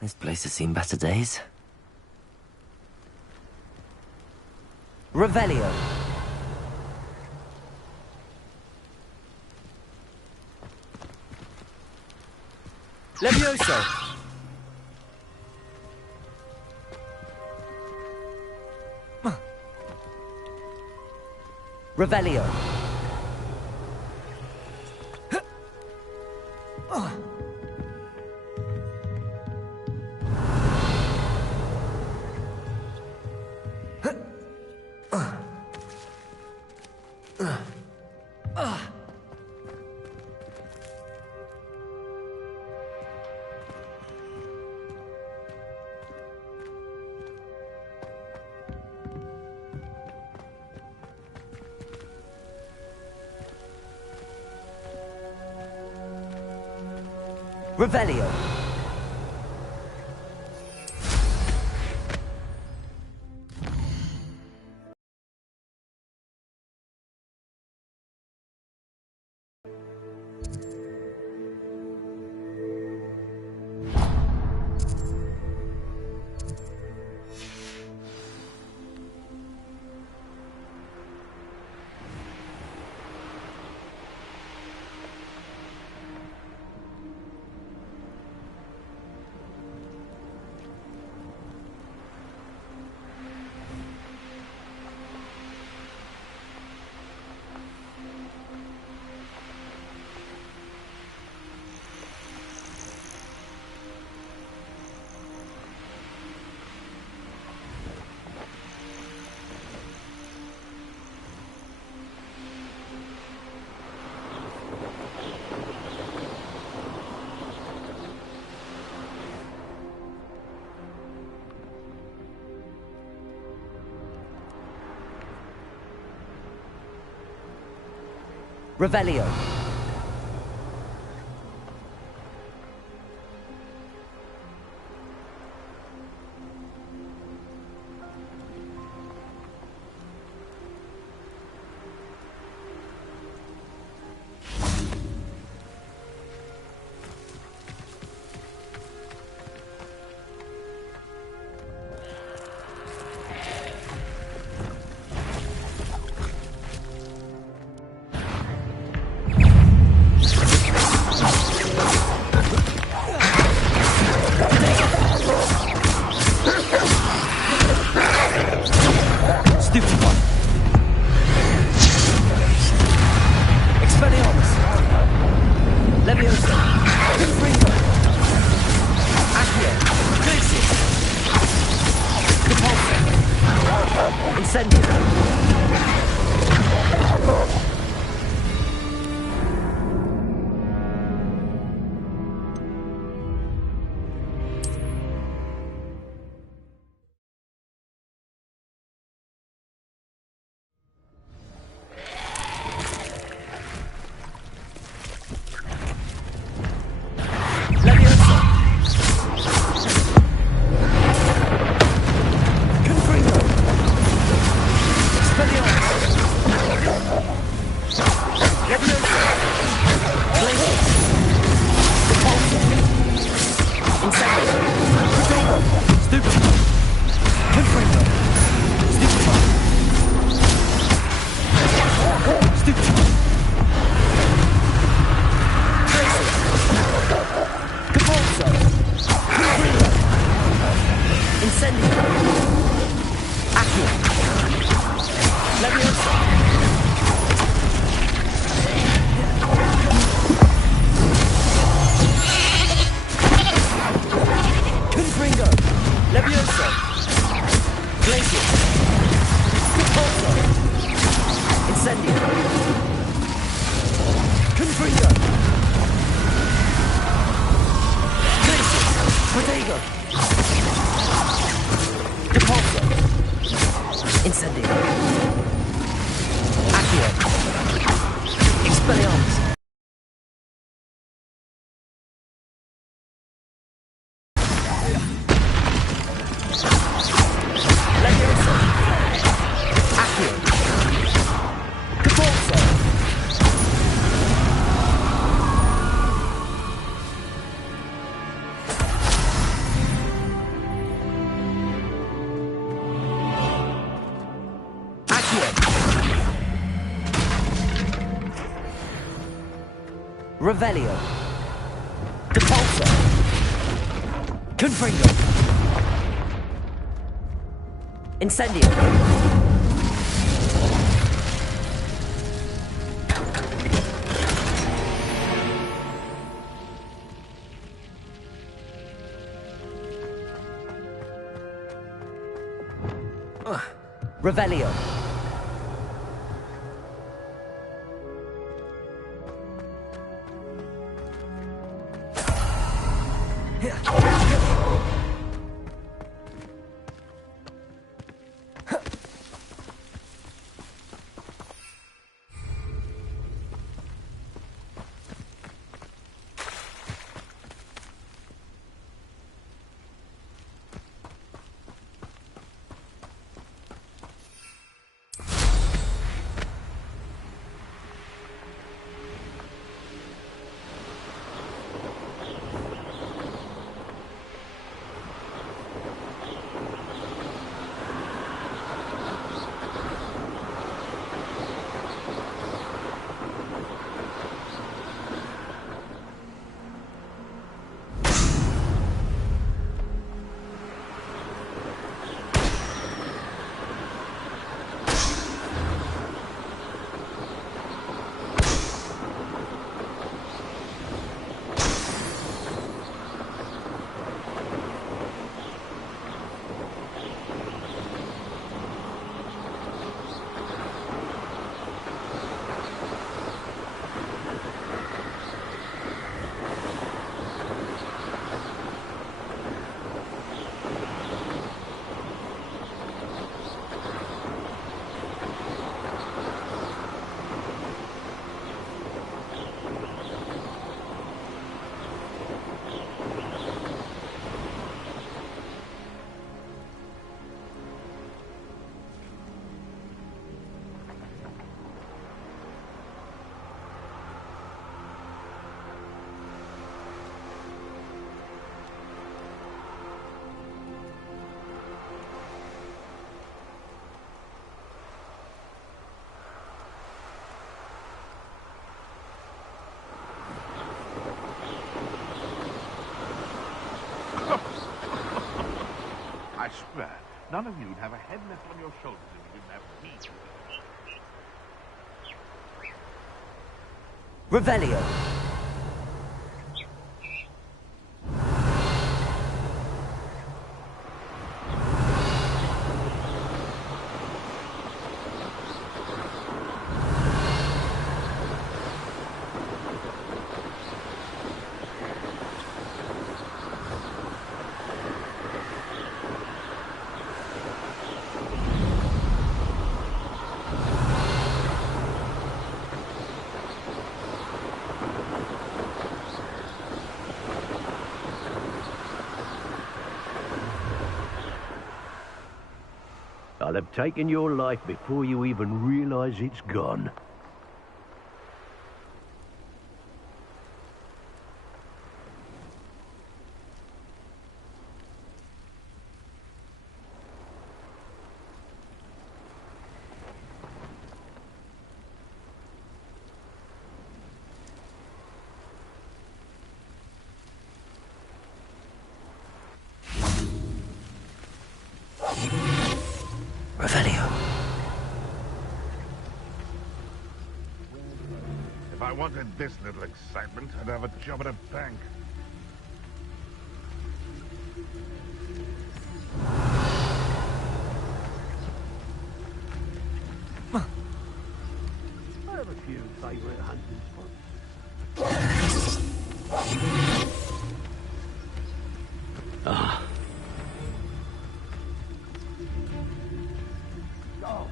This place has seen better days. Revelio. Levioso. Revelio. Revelio. Revelio. Revelio. Depulsor. Confringo. Incendio. Revelio. I swear, none of you'd have a head left on your shoulders if you didn't have me. Revelio. I'll have taken your life before you even realize it's gone. Revelio. If I wanted this little excitement, I'd have a job at a bank. I have a few favorite hunting spots. Ah. Oh.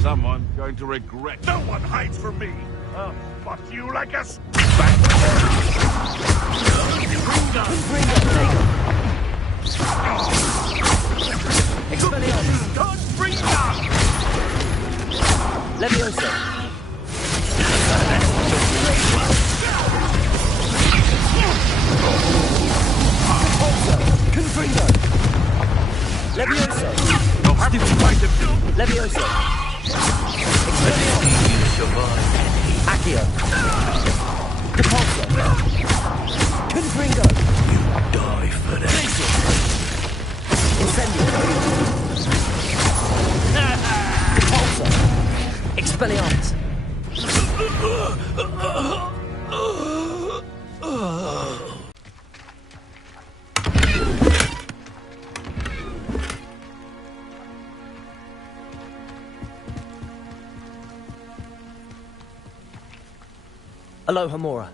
Someone's going to regret. No one hides from me. I'll spot you like a... Bring up, Levioso. You survive. Accio. Depulso. Confringo. You die for that. Incendio. Depulso. Expelliarmus. Alohomora.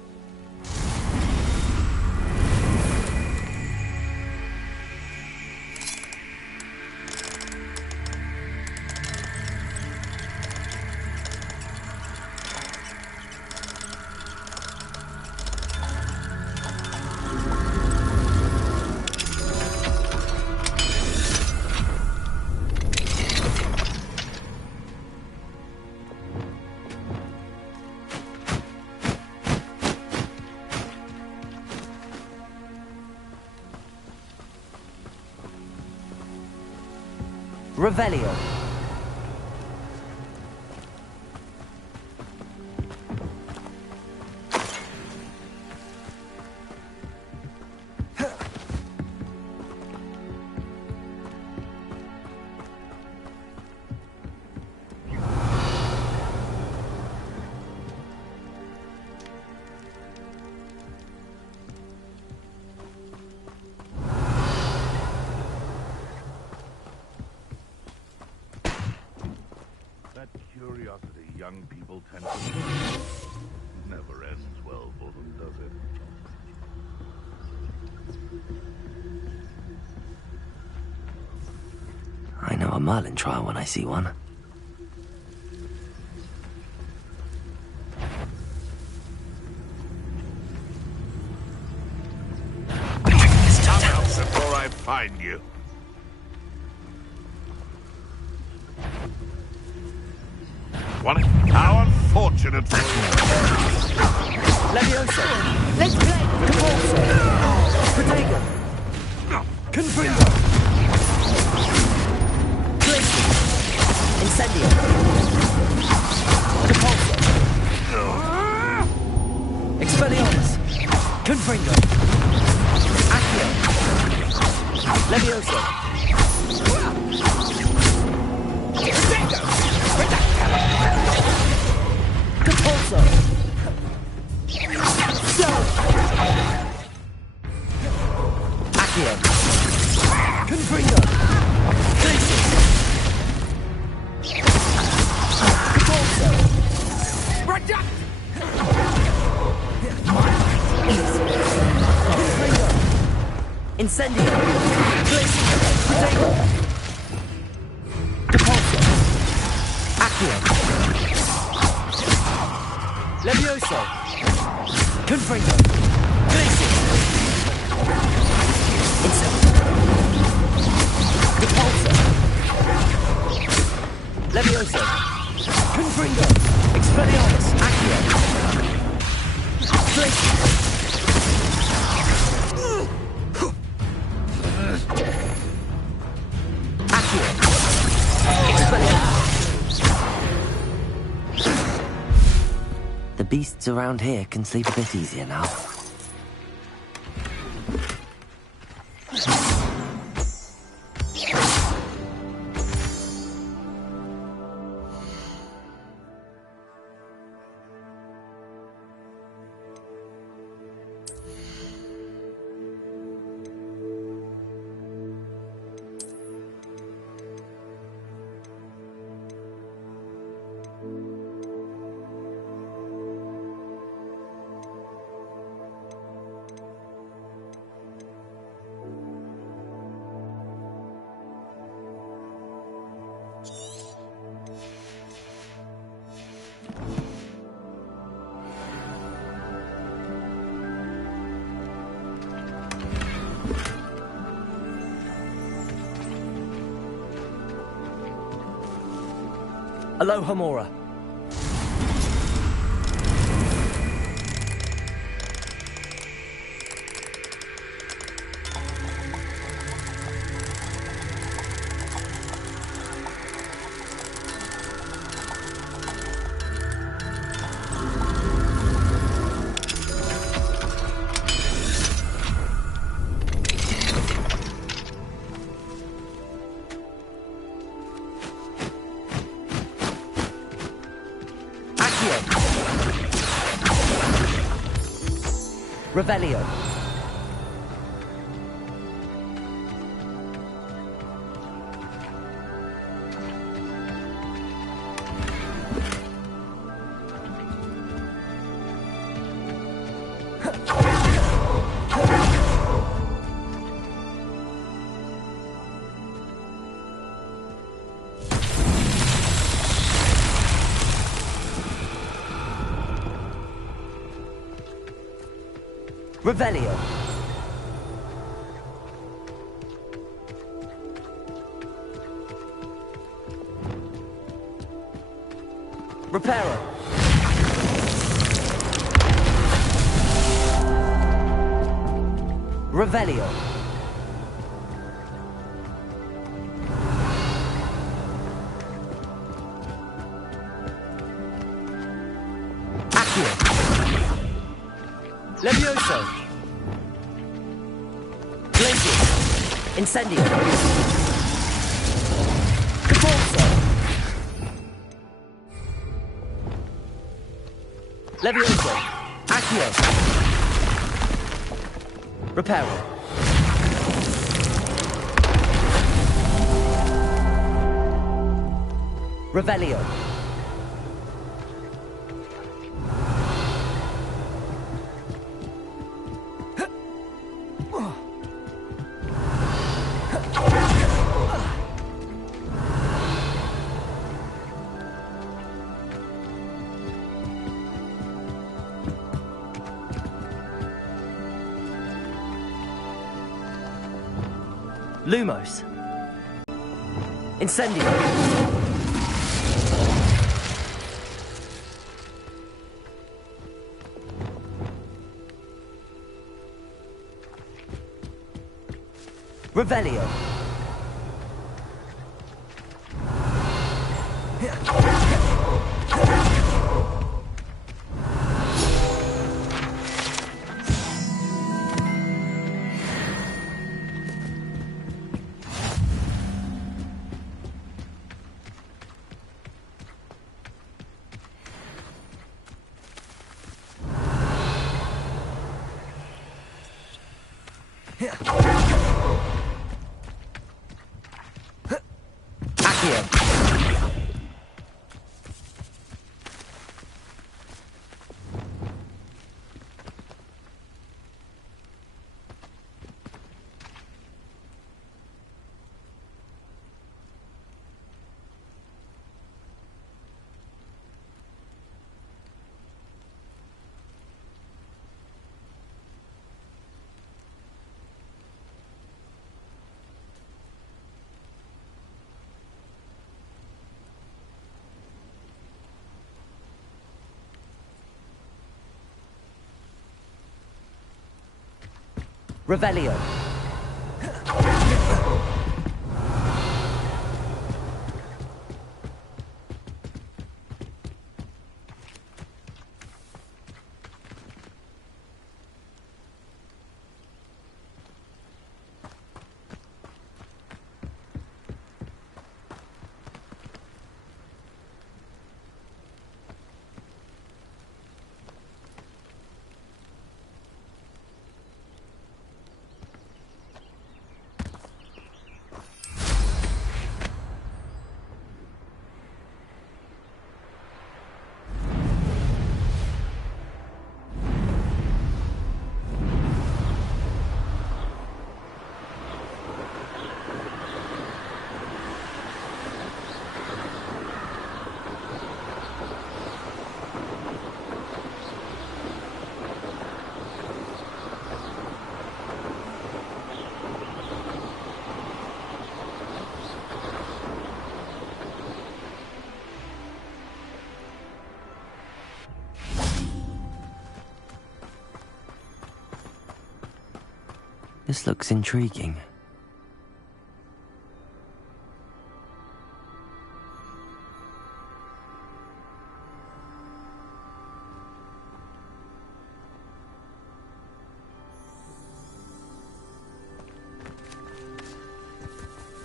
Revelio. That curiosity young people tend to never ends well for them, does it? I know a Merlin trial when I see one. Come out before I find you. What? How unfortunate for you. Levioso. Let's play. Depulso. Protego. Confringo. Glacier. Incendio. Depulso. Expelliarmus. Confringo. Accio. Levioso. Depulso. Accio. Confringo. Glacier. Depulso. Confringo. Incendio. Glacier. Protego. Depulso. Accio. Levioso. Confringo. Glacier. Incendio. Depulso. Levioso. Confringo. Expelliarmus. Accio. Glacier. Accio. Expelliarmus. The beasts around here can sleep a bit easier now. Alohomora. Revelio. Revelio. Reparo. Revelio. Accio. Levioso. Glacius. Incendio. Caporzo. Levioso. Accio. Reparo. Revelio. Lumos. Incendio. Revelio. Accio. Revelio. This looks intriguing.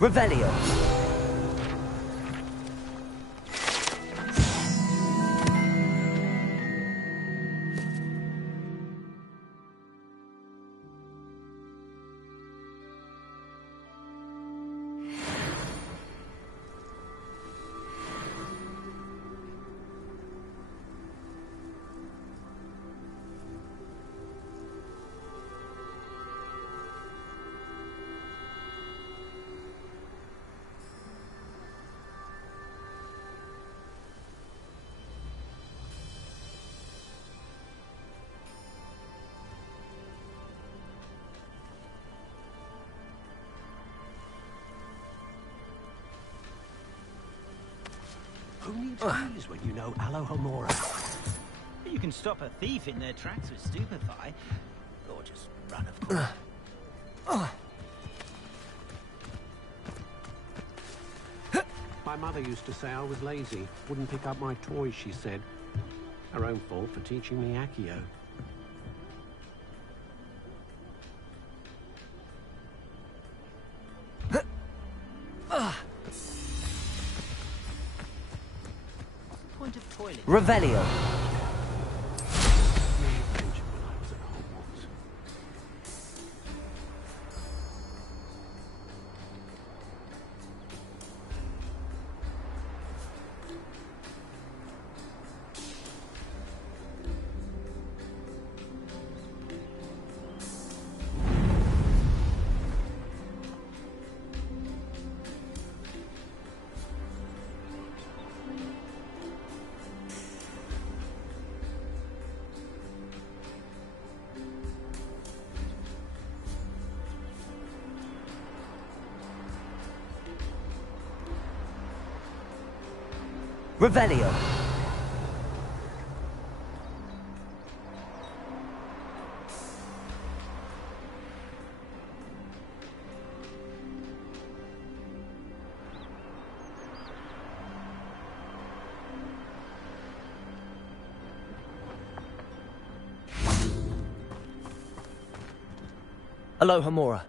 Revelio. is when you know Alohomora. You can stop a thief in their tracks with Stupefy. Or just run, of course. My mother used to say I was lazy. Wouldn't pick up my toys, she said. Her own fault for teaching me Accio. Point of toilet. Revelio. Revelio. Alohomora.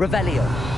Revelio.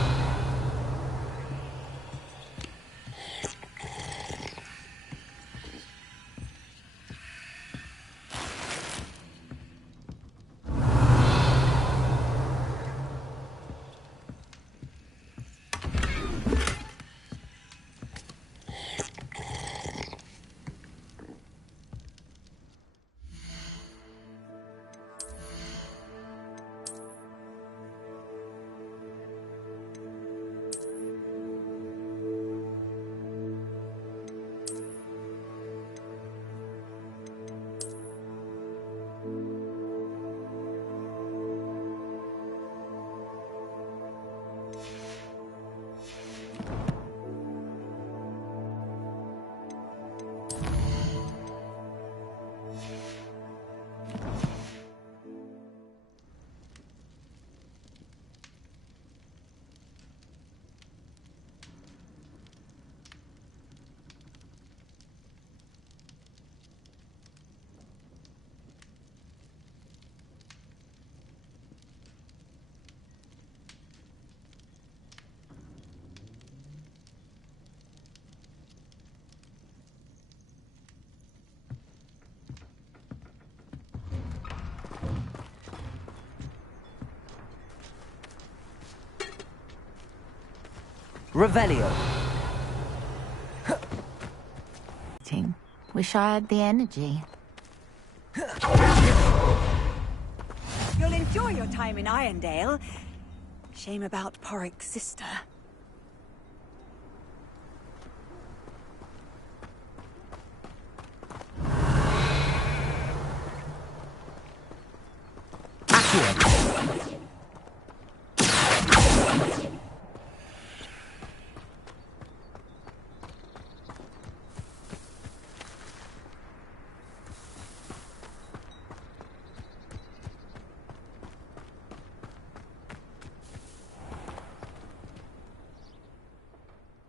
Revelio. Wish I had the energy. You'll enjoy your time in Irondale. Shame about Porrick's sister.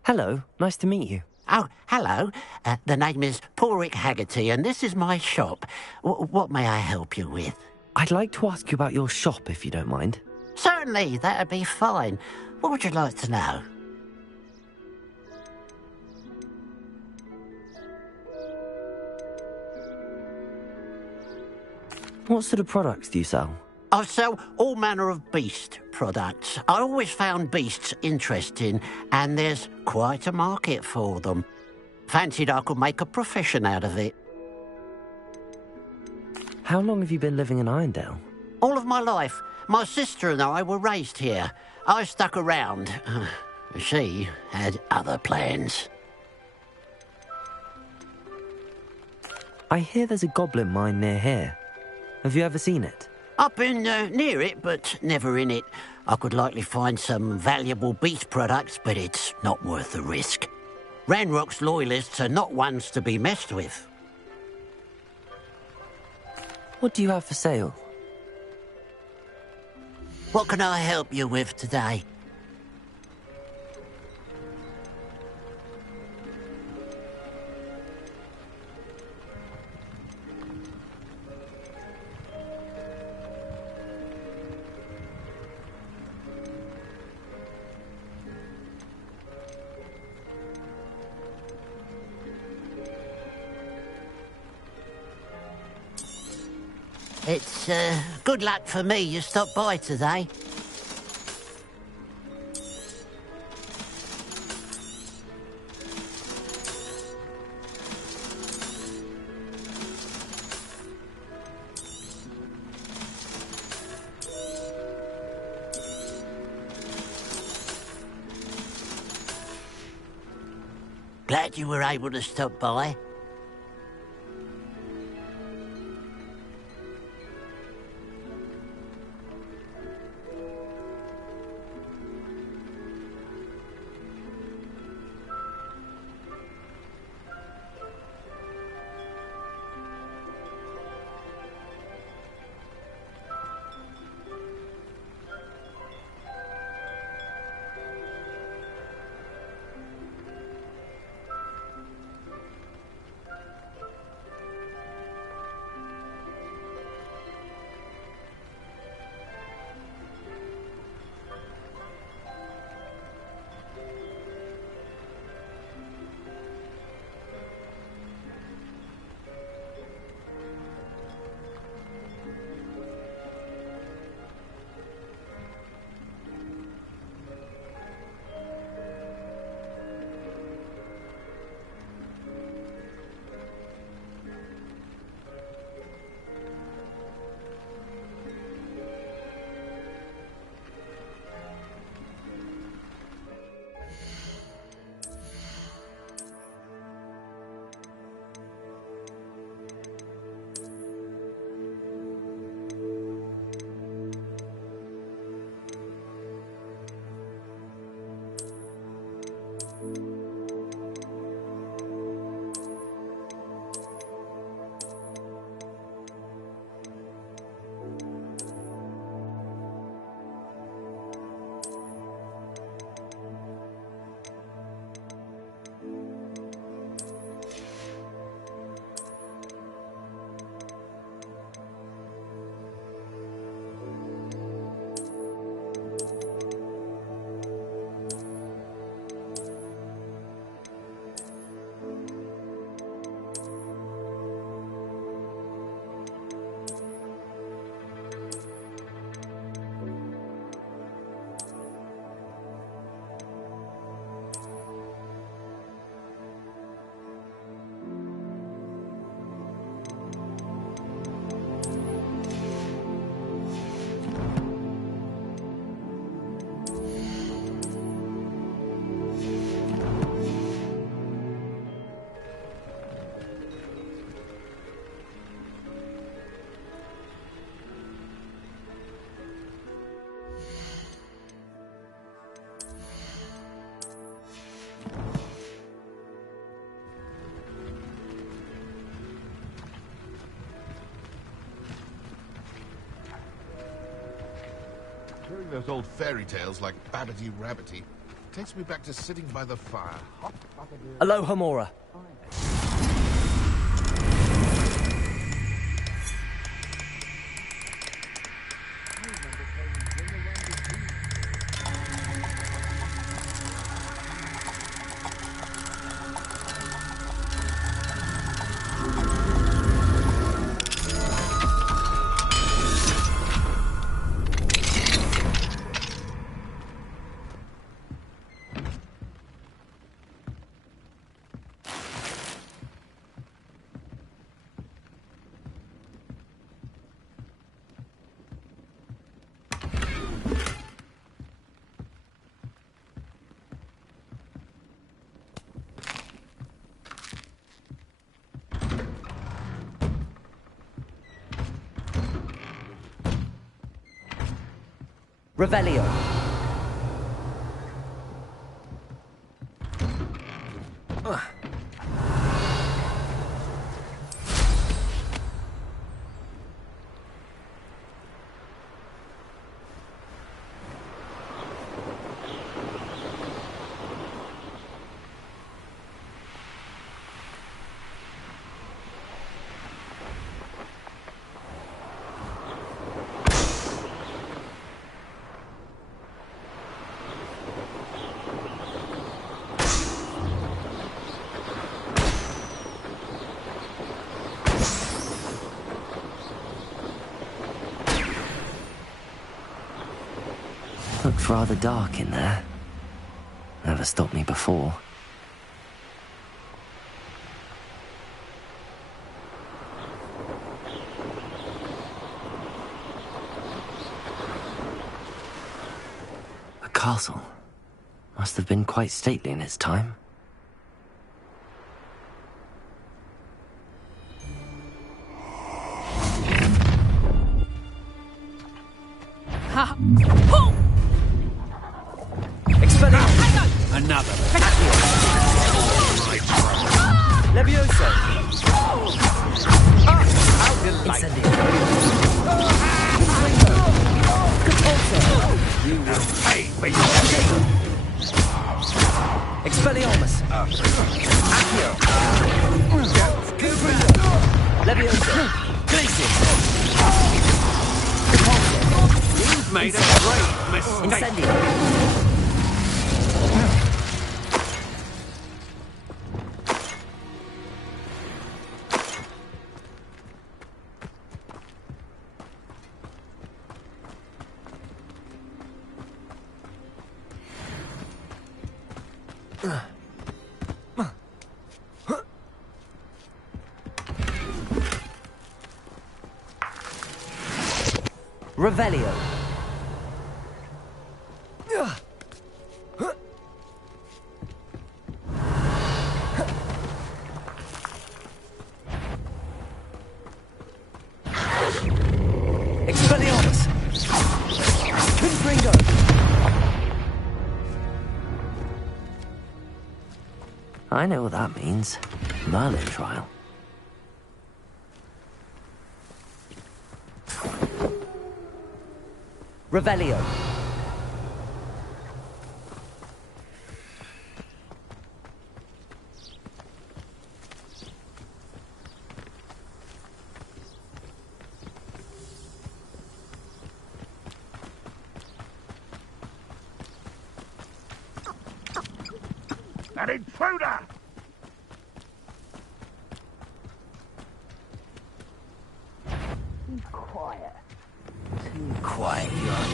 Hello, nice to meet you. Oh, hello. The name is Porrick Haggerty, and this is my shop. What may I help you with? I'd like to ask you about your shop, if you don't mind. Certainly, that'd be fine. What would you like to know? What sort of products do you sell? I sell all manner of beast products. I always found beasts interesting, and there's quite a market for them. Fancied I could make a profession out of it. How long have you been living in Irondale? All of my life. My sister and I were raised here. I stuck around. She had other plans. I hear there's a goblin mine near here. Have you ever seen it? I've been near it, but never in it. I could likely find some valuable beast products, but it's not worth the risk. Ranrock's loyalists are not ones to be messed with. What do you have for sale? What can I help you with today? It's good luck for me you stopped by today. Glad you were able to stop by. Hearing those old fairy tales like Babbity Rabbity takes me back to sitting by the fire. Aloha, Hamora. Revelio. Looked rather dark in there. Never stopped me before. A castle. Must have been quite stately in its time. Ha! Another. Levioso! Incendio. You will pay for your Expelliarmus! Accio! Levioso! Glacius! You've made a great mistake. Incendio! Revelio. Expelliarmus. Confringo. I know what that means. Merlin trial. Revelio. An intruder! Quiet. Too quiet, you are.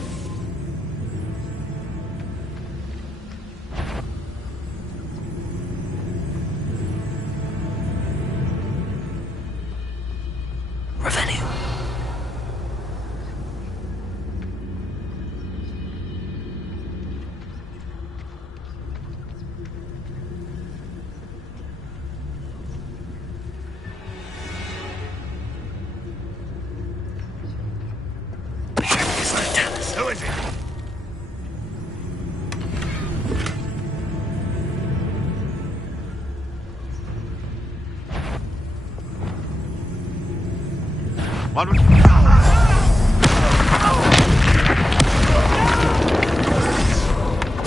Revenue. Who is it? One.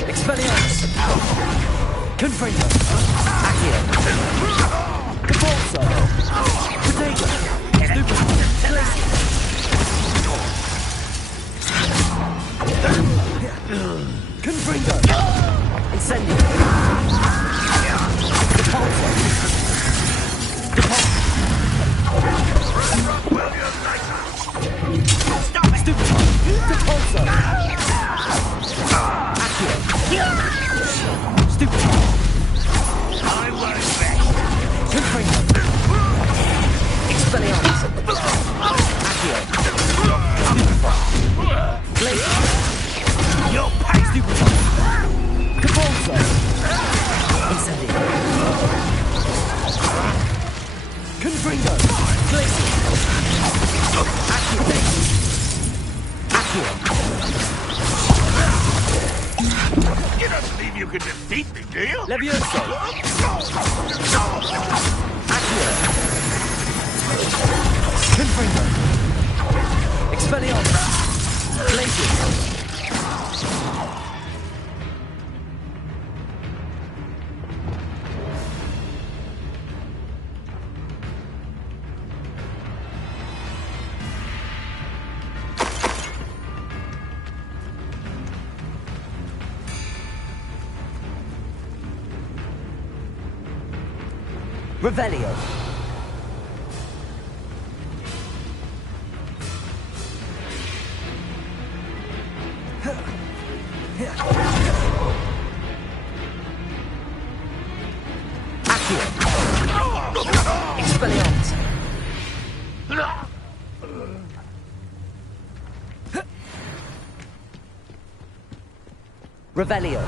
Expelliarmus. Confringo. Accio. Capulso. Protego. Stupid. Confringo. Incendio. Capulso. Stop it! Stupid. Capulso. Accio. Stupid. I won't bet. Confringo. Expelliarmus. Accio. Glacius. You'll pay. Stupid. Capulso. Incendio. Confringo. Glacius. Accio. Accio. you can defeat me, do you? Levioso! Accio! Confringo! Expelliarmus! Glacius! Revelio. Accio. Expelliarmus. Revelio.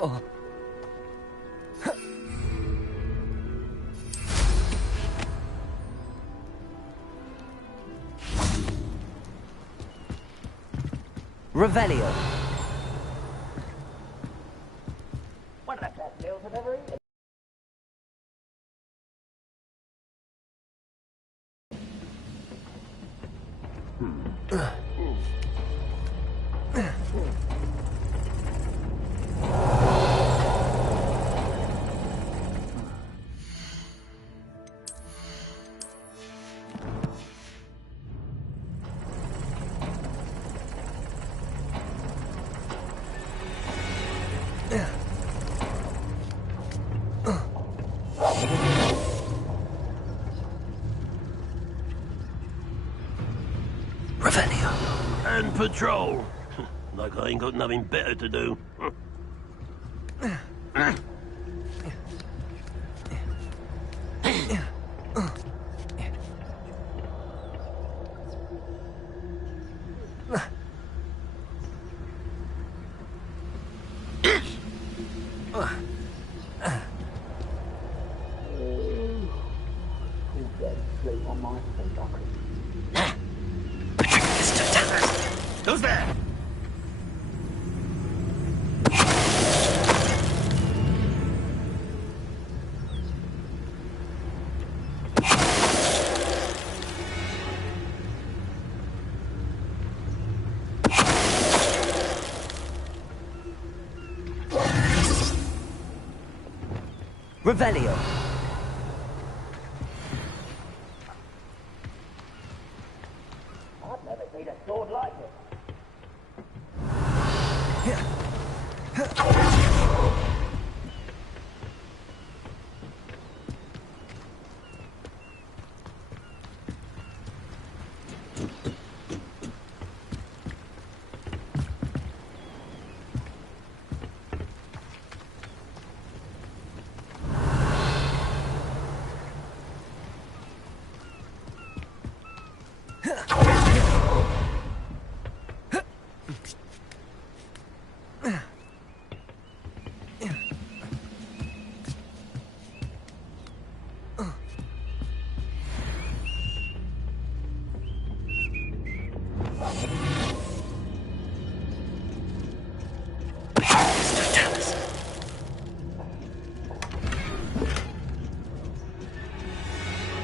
Oh. Revelio. One of the best meals I've ever eaten. Revelio. And patrol. Like I ain't got nothing better to do. Who's there? Revelio. I've never seen a sword like it.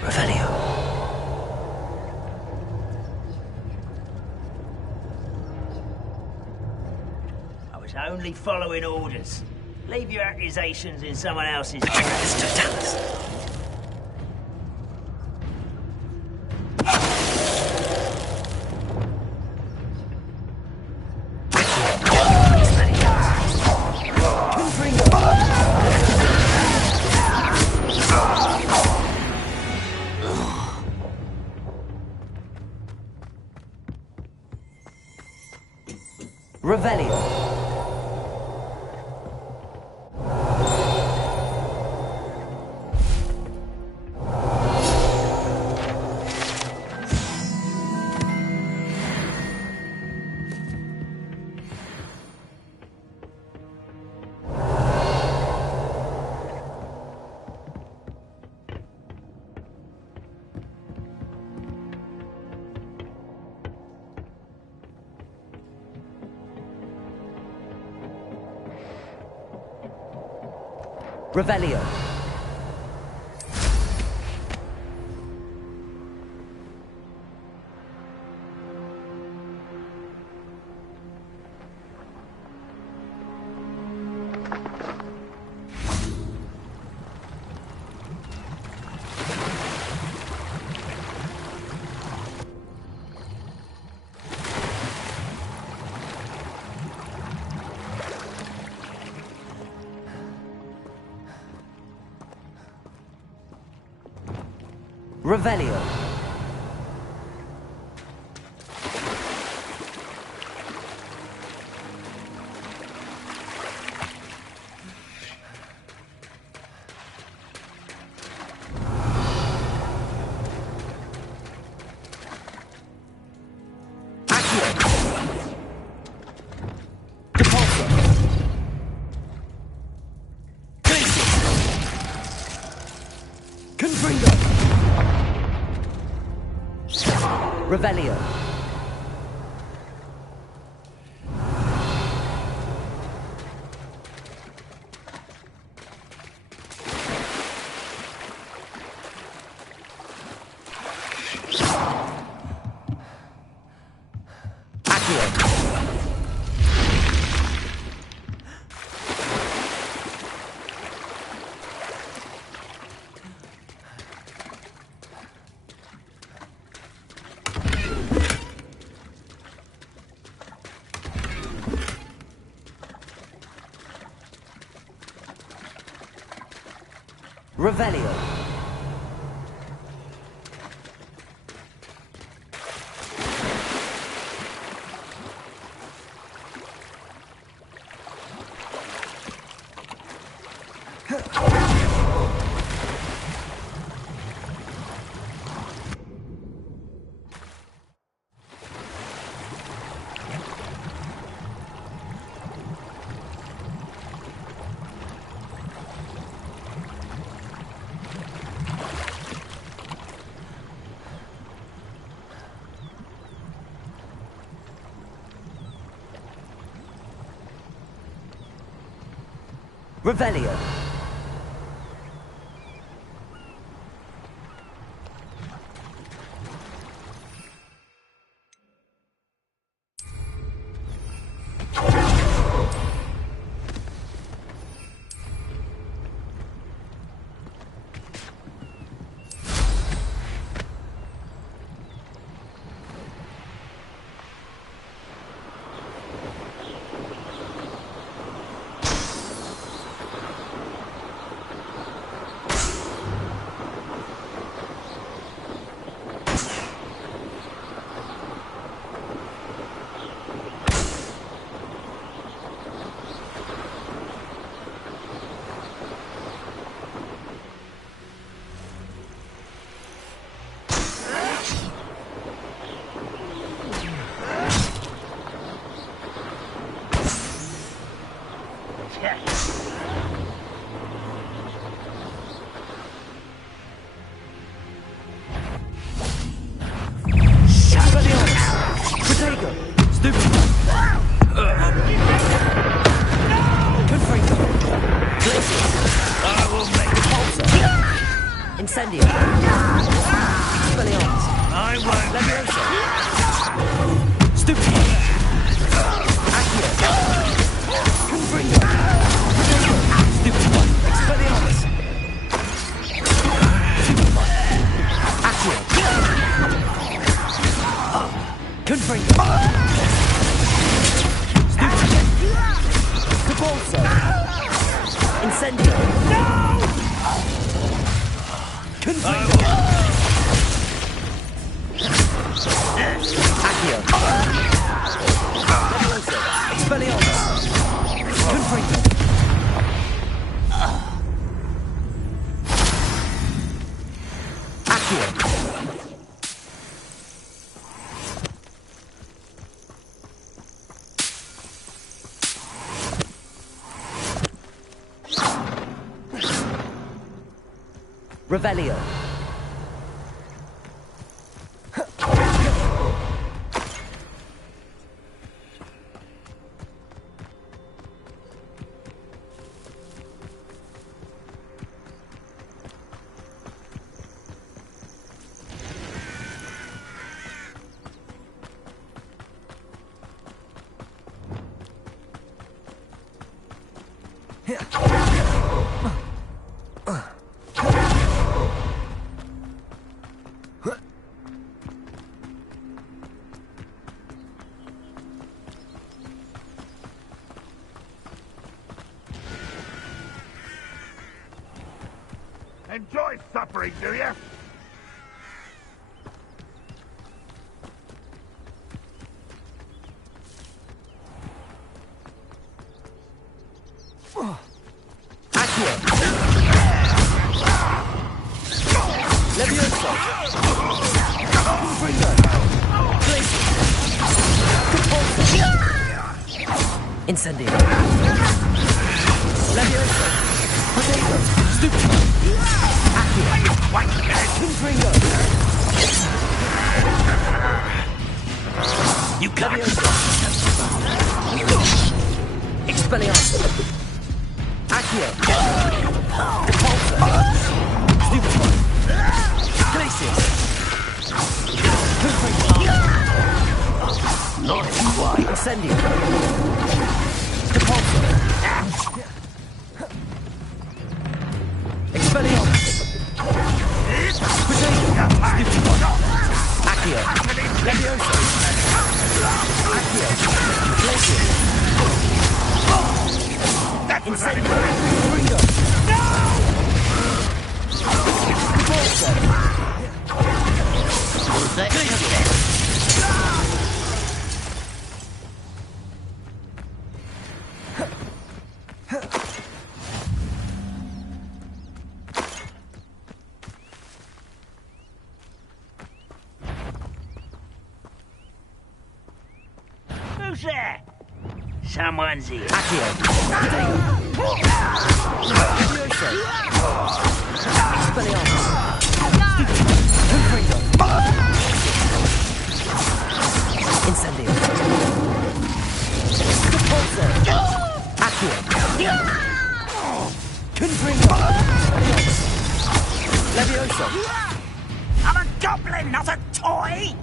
Revelio. I was only following orders. Leave your accusations in someone else's hands. Mr. Dallas. Revelio. Revelio. Revelio. Revelio. Revelio. Revelio. Incendio. Expelliarmus. I won't. Leviosa. Stupid. Accio. Confringo. Stupid one. Expelliarmus. Stupid one. Accio. Confringo. Stupid. Cabalso. Incendio. No! Confringo. Accio. Leviosa. Expelliarmus. Confringo. Accio. Revelio. Enjoy suffering, do you? Incendio. Levioso. Potato. Stupid. Accio. Confringo. You got it. Expelliarmus. Accio. Repulsor. Stupefy. Glacius. Confringo. Nice one. Incendio. Repulsor. Expelliarmus. Accio. Levioso. Accio. Glacius. Incendio. Ringo. No! Repulsor. Who's there? Someone's here. Accio. Levioso. Expelliarmus. Confringo. Incendio. Repulsor. Accio. Confringo. Levioso. I'm a goblin, not a toy!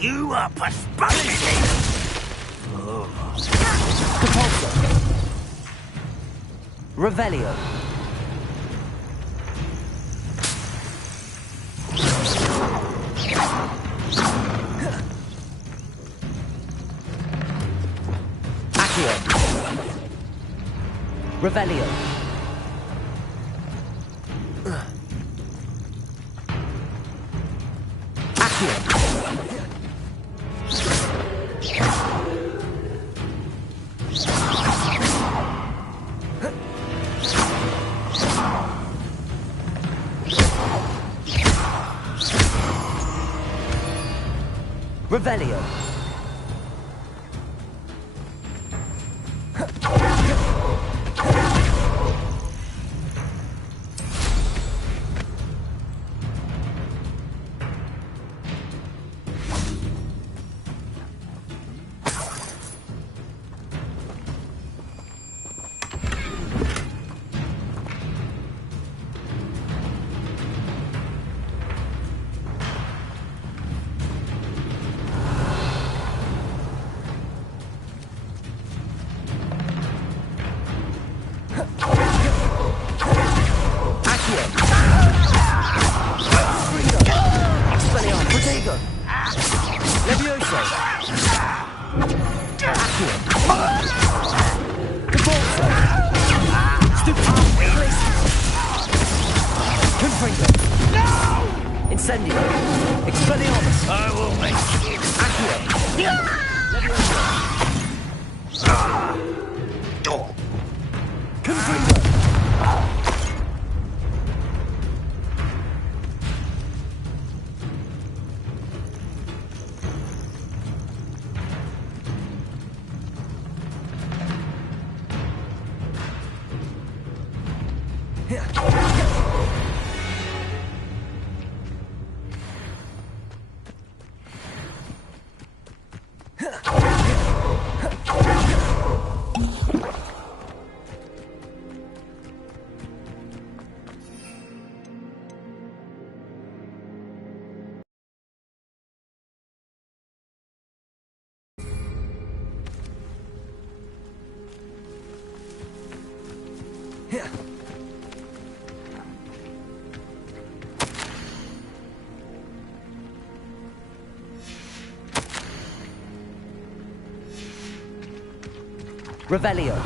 You are postponing me! Repulsor. Revelio. Accio. Revelio. Accio. Revelio. Levioso. Accio. Repulsor. Stupefy. Confringo. No! Incendio. Expelliarmus. I will make it. Accio. Levioso. Confringo. Revelio.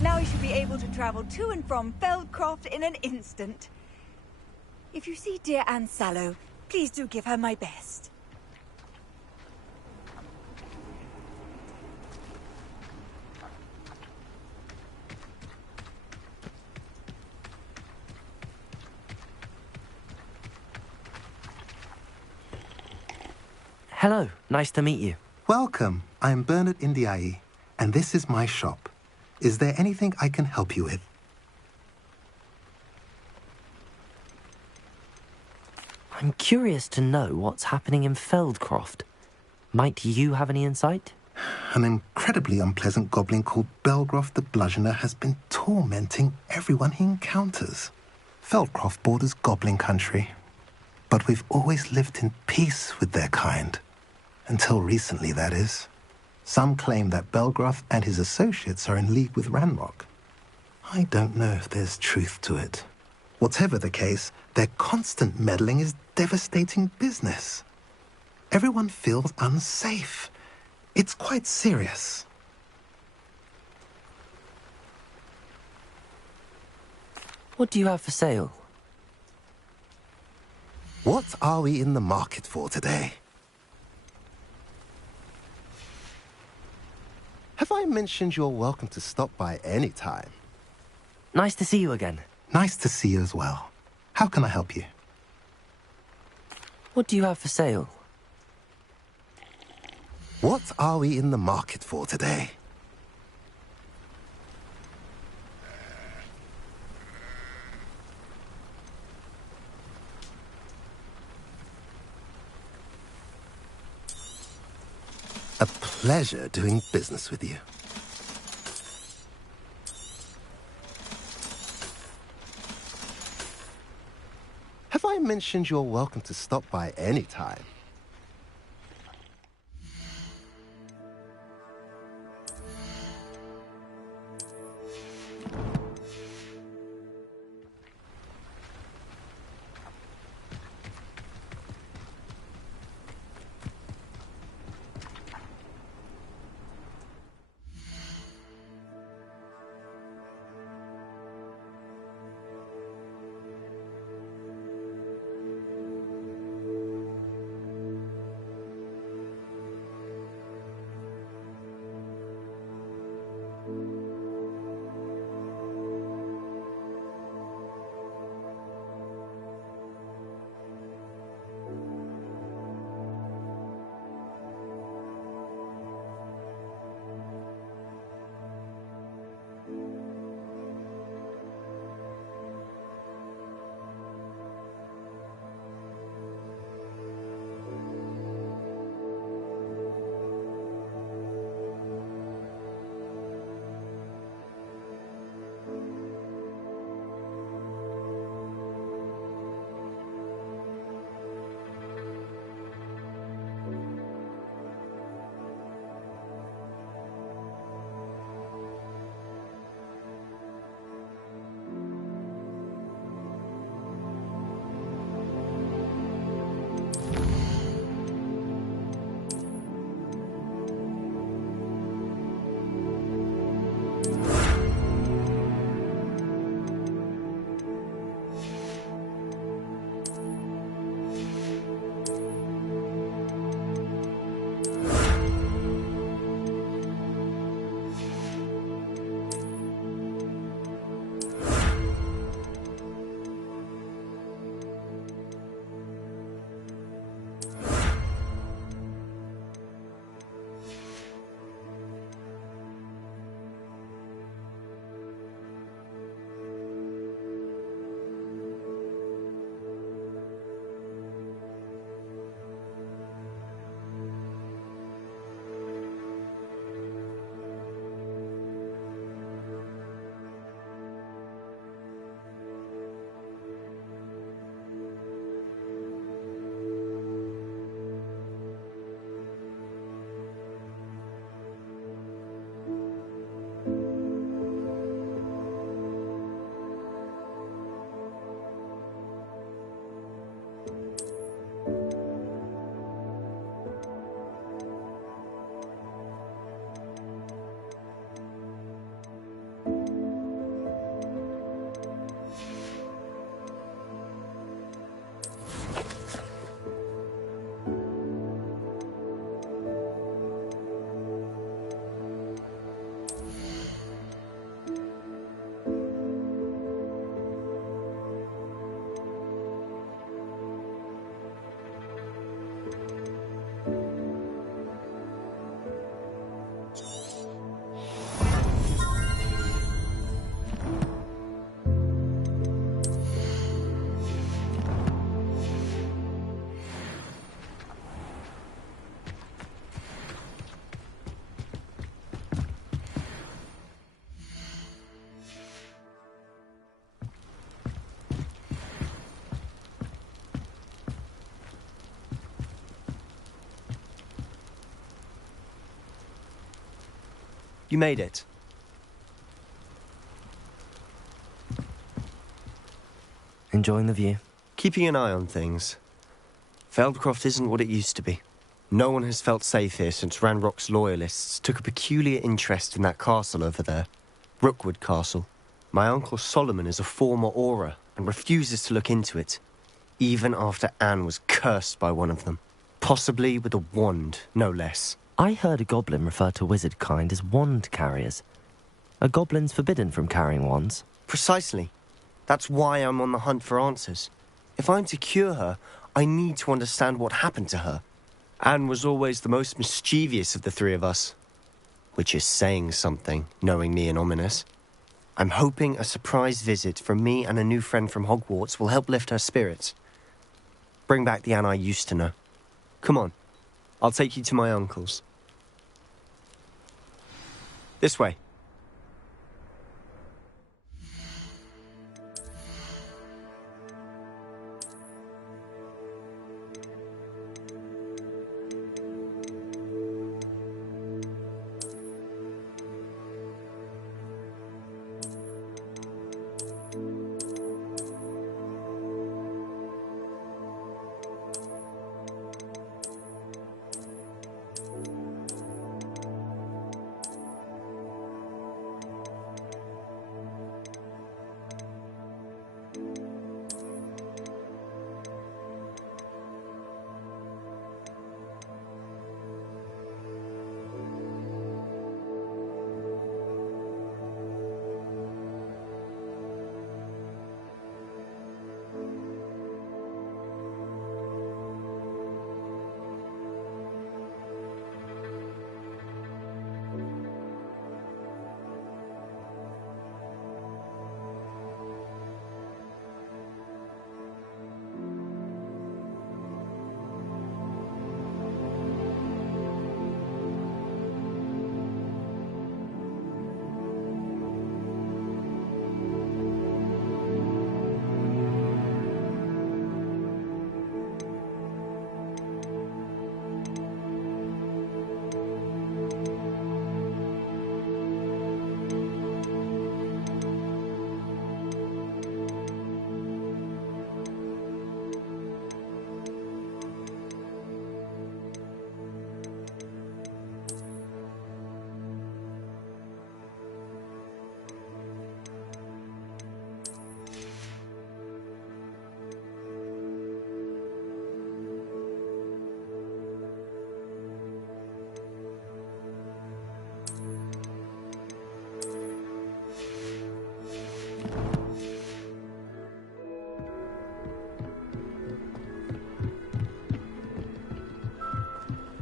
Now you should be able to travel to and from Feldcroft in an instant. If you see dear Anne Sallow, please do give her my best. Hello, nice to meet you. Welcome. I'm Bernard Indiai, and this is my shop. Is there anything I can help you with? I'm curious to know what's happening in Feldcroft. Might you have any insight? An incredibly unpleasant goblin called Belgroth the Bludgeoner has been tormenting everyone he encounters. Feldcroft borders goblin country, but we've always lived in peace with their kind. Until recently, that is. Some claim that Belgroth and his associates are in league with Ranrock. I don't know if there's truth to it. Whatever the case, their constant meddling is devastating business. Everyone feels unsafe. It's quite serious. What do you have for sale? What are we in the market for today? Have I mentioned you're welcome to stop by any time? Nice to see you again. Nice to see you as well. How can I help you? What do you have for sale? What are we in the market for today? A pleasure doing business with you. Have I mentioned you're welcome to stop by any time? You made it. Enjoying the view? Keeping an eye on things. Feldcroft isn't what it used to be. No one has felt safe here since Ranrock's loyalists took a peculiar interest in that castle over there. Rookwood Castle. My uncle Solomon is a former Auror and refuses to look into it, even after Anne was cursed by one of them. Possibly with a wand, no less. I heard a goblin refer to wizard kind as wand carriers. Are goblins forbidden from carrying wands? Precisely. That's why I'm on the hunt for answers. If I'm to cure her, I need to understand what happened to her. Anne was always the most mischievous of the three of us. Which is saying something, knowing me and ominous. I'm hoping a surprise visit from me and a new friend from Hogwarts will help lift her spirits. Bring back the Anne I used to know. Come on, I'll take you to my uncle's. This way.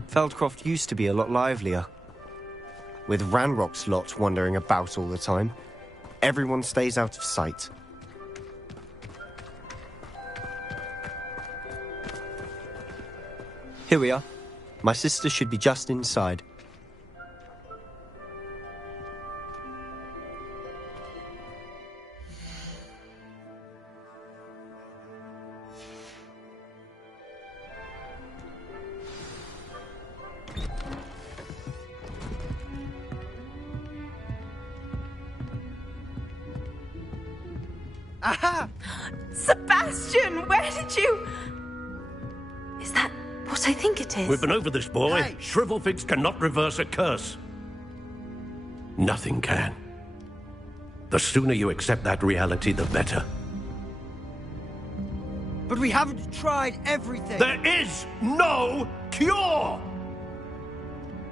Feldcroft used to be a lot livelier. With Ranrock's lot wandering about all the time, everyone stays out of sight. Here we are. My sister should be just inside. Aha! Sebastian, where did you... Is that what I think it is? We've been over this, boy. Hey. Shrivelfix cannot reverse a curse. Nothing can. The sooner you accept that reality, the better. But we haven't tried everything. There is no cure!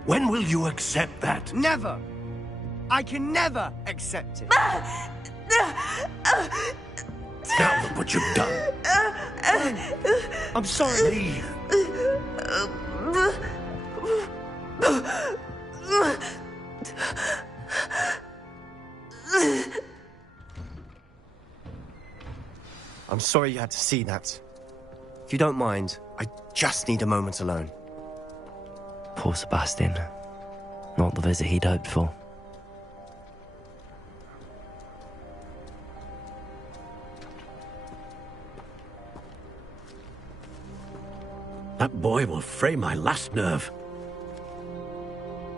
When will you accept that? Never. I can never accept it. Now look what you've done. I'm sorry. Leave. I'm sorry you had to see that. If you don't mind, I just need a moment alone. Poor Sebastian. Not the visit he'd hoped for. That boy will fray my last nerve.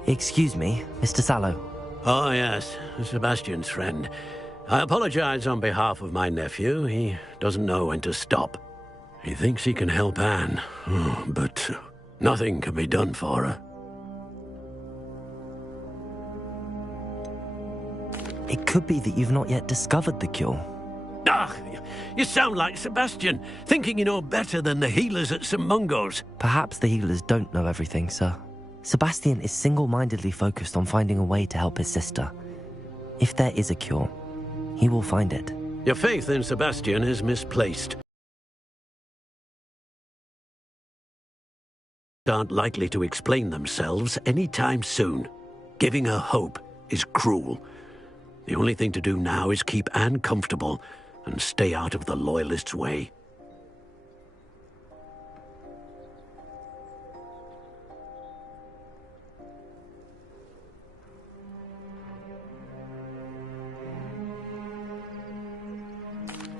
Excuse me, Mr. Sallow. Oh, yes, Sebastian's friend. I apologize on behalf of my nephew. He doesn't know when to stop. He thinks he can help Anne, but nothing can be done for her. It could be that you've not yet discovered the cure. Ah, you sound like Sebastian, thinking you know better than the healers at St. Mungo's. Perhaps the healers don't know everything, sir. Sebastian is single-mindedly focused on finding a way to help his sister. If there is a cure, he will find it. Your faith in Sebastian is misplaced. Aren't likely to explain themselves anytime soon. Giving her hope is cruel. The only thing to do now is keep Anne comfortable and stay out of the Loyalists' way.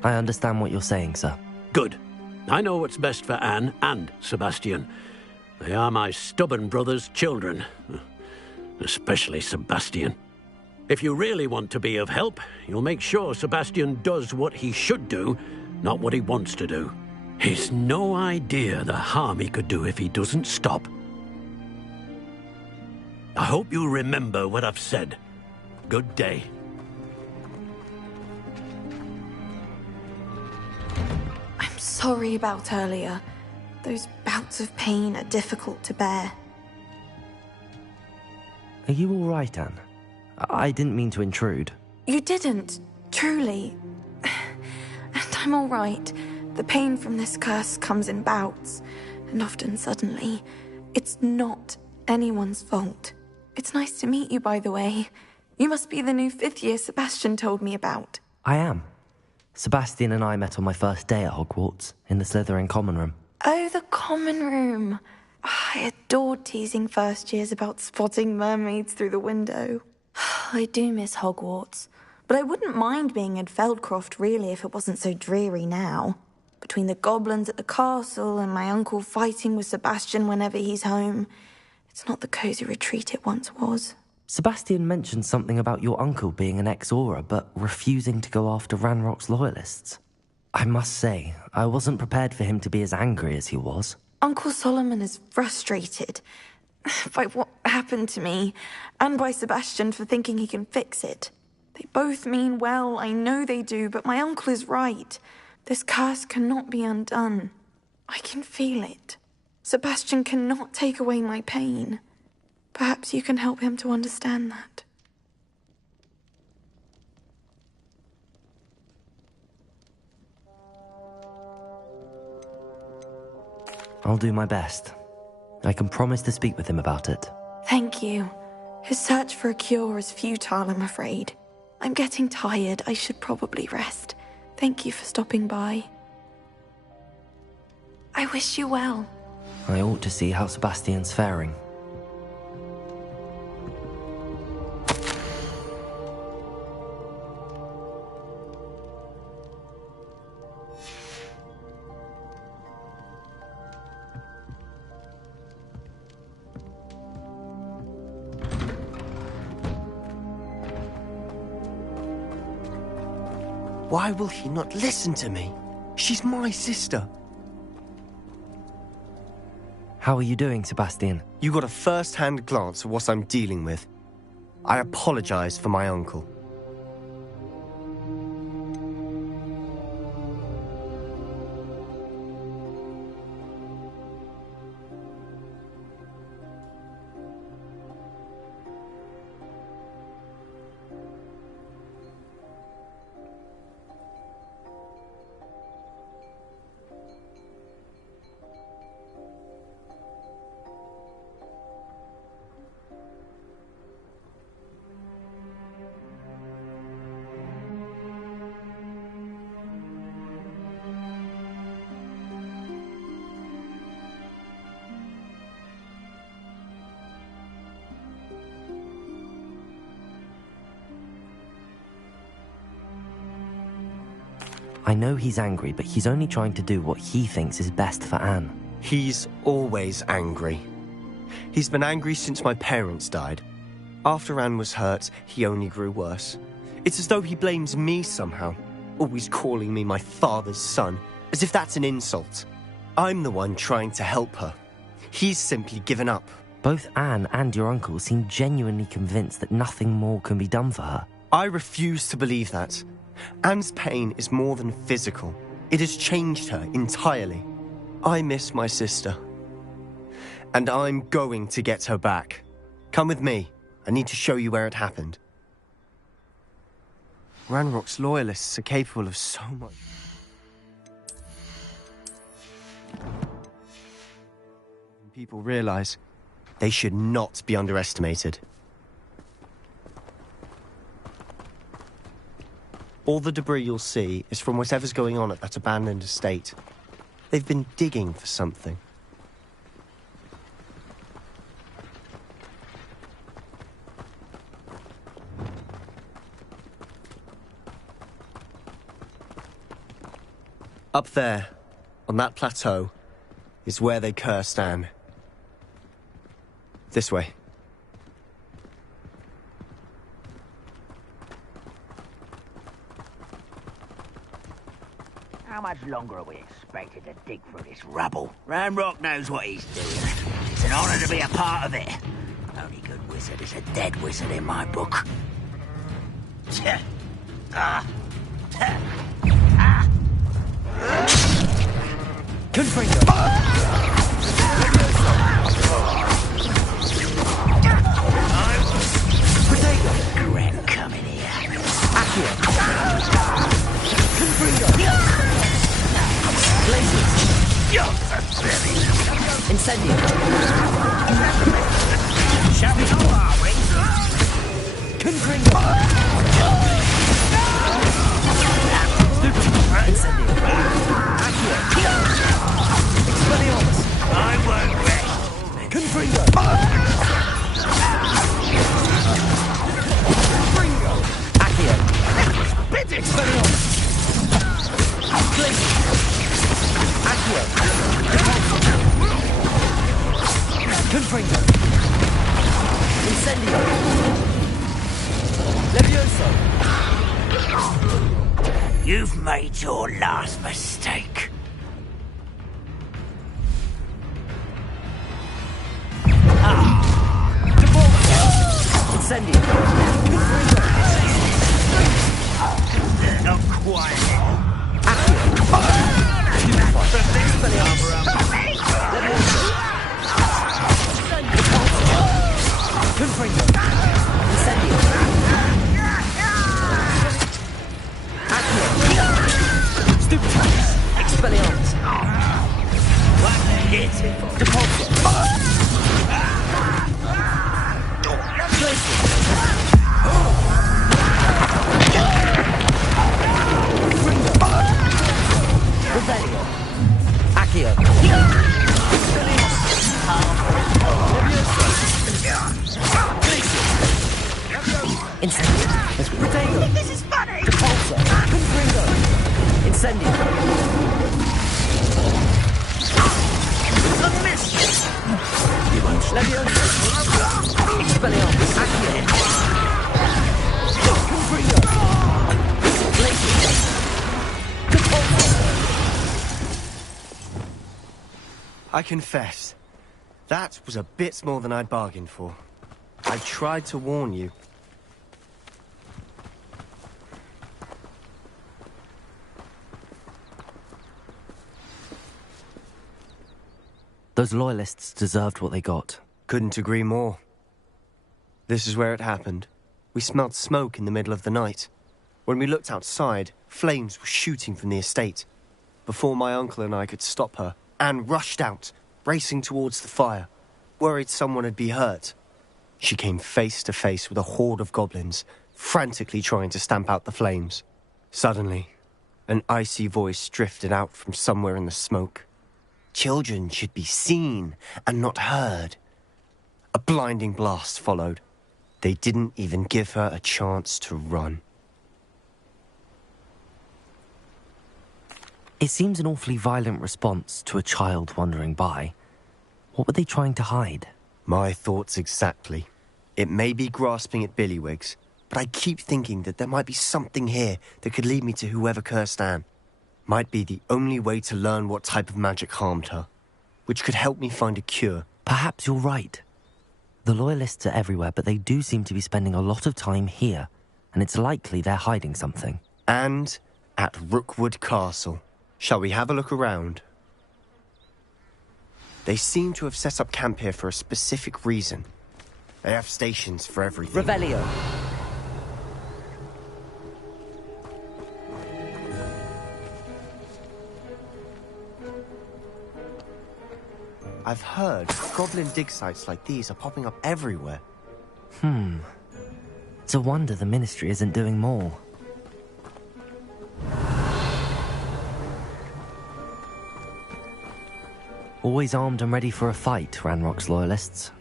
I understand what you're saying, sir. Good. I know what's best for Anne and Sebastian. They are my stubborn brother's children. Especially Sebastian. If you really want to be of help, you'll make sure Sebastian does what he should do, not what he wants to do. He's no idea the harm he could do if he doesn't stop. I hope you remember what I've said. Good day. I'm sorry about earlier. Those bouts of pain are difficult to bear. Are you all right, Anne? I didn't mean to intrude. You didn't, truly. And I'm all right. The pain from this curse comes in bouts, and often suddenly. It's not anyone's fault. It's nice to meet you, by the way. You must be the new 5th year Sebastian told me about. I am. Sebastian and I met on my first day at Hogwarts, in the Slytherin common room. Oh, the common room. I adored teasing first years about spotting mermaids through the window. I do miss Hogwarts, but I wouldn't mind being in Feldcroft really if it wasn't so dreary now. Between the goblins at the castle and my uncle fighting with Sebastian whenever he's home, it's not the cosy retreat it once was. Sebastian mentioned something about your uncle being an ex-Auror, but refusing to go after Ranrock's Loyalists. I must say, I wasn't prepared for him to be as angry as he was. Uncle Solomon is frustrated by what happened to me, and by Sebastian for thinking he can fix it. They both mean well, I know they do, but my uncle is right. This curse cannot be undone. I can feel it. Sebastian cannot take away my pain. Perhaps you can help him to understand that. I'll do my best. I can promise to speak with him about it. Thank you. His search for a cure is futile, I'm afraid. I'm getting tired. I should probably rest. Thank you for stopping by. I wish you well. I ought to see how Sebastian's faring. Why will he not listen to me? She's my sister. How are you doing, Sebastian? You got a first-hand glance at what I'm dealing with. I apologize for my uncle. I know he's angry, but he's only trying to do what he thinks is best for Anne. He's always angry. He's been angry since my parents died. After Anne was hurt, he only grew worse. It's as though he blames me somehow, always calling me my father's son, as if that's an insult. I'm the one trying to help her. He's simply given up. Both Anne and your uncle seem genuinely convinced that nothing more can be done for her. I refuse to believe that. Anne's pain is more than physical. It has changed her entirely. I miss my sister. And I'm going to get her back. Come with me. I need to show you where it happened. Ranrock's loyalists are capable of so much. People realize they should not be underestimated. All the debris you'll see is from whatever's going on at that abandoned estate. They've been digging for something. Up there, on that plateau, is where they cursed Anne. This way. How much longer are we expected to dig through this rubble? Ranrock knows what he's doing. It's an honor to be a part of it. Only good wizard is a dead wizard in my book. Confringo! Protego! Gren coming here. Accio! Confringo! Blazes! Incendio! Shall we go, are we? Confringo! Incendio! Accio! Expelliarmus! I won't rest. Confringo! Confringo! Accio! Spit it! Expelliarmus! Blazes! Accio! Confringo! Incendio! Levioso! You've made your last mistake. Incendio! Not quite. Confringo! Incendio! Accio! Stupitus! Expelliarmus! What hit it? Depulso! Revelio! Accio! Incendio! Protego! This is funny! Depulso! Confringo! Incendio! A miss! You won't. Levioso! Expelliarmus! Accio! Confringo! Blazes! I confess, that was a bit more than I'd bargained for. I tried to warn you. Those loyalists deserved what they got. Couldn't agree more. This is where it happened. We smelled smoke in the middle of the night. When we looked outside, flames were shooting from the estate. Before my uncle and I could stop her, Anne rushed out, racing towards the fire, worried someone had been hurt. She came face to face with a horde of goblins, frantically trying to stamp out the flames. Suddenly, an icy voice drifted out from somewhere in the smoke. Children should be seen and not heard. A blinding blast followed. They didn't even give her a chance to run. It seems an awfully violent response to a child wandering by. What were they trying to hide? My thoughts exactly. It may be grasping at Billywigs, but I keep thinking that there might be something here that could lead me to whoever cursed Anne. Might be the only way to learn what type of magic harmed her, which could help me find a cure. Perhaps you're right. The Loyalists are everywhere, but they do seem to be spending a lot of time here, and it's likely they're hiding something. And at Rookwood Castle. Shall we have a look around? They seem to have set up camp here for a specific reason. They have stations for everything. Revelio. I've heard goblin dig sites like these are popping up everywhere. It's a wonder the Ministry isn't doing more. Always armed and ready for a fight, Ranrock's Loyalists.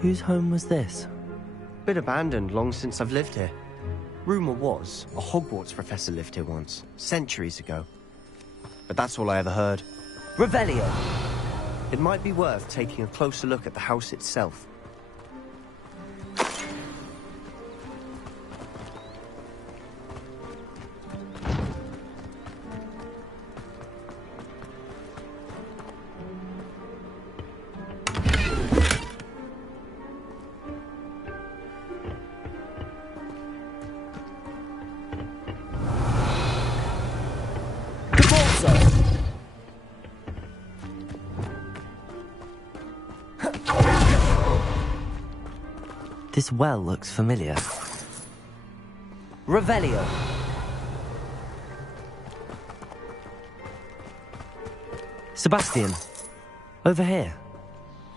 Whose home was this? Been abandoned long since I've lived here. Rumour was, a Hogwarts professor lived here once, centuries ago. But that's all I ever heard. Revelio! It might be worth taking a closer look at the house itself. This well looks familiar. Revelio! Sebastian, over here.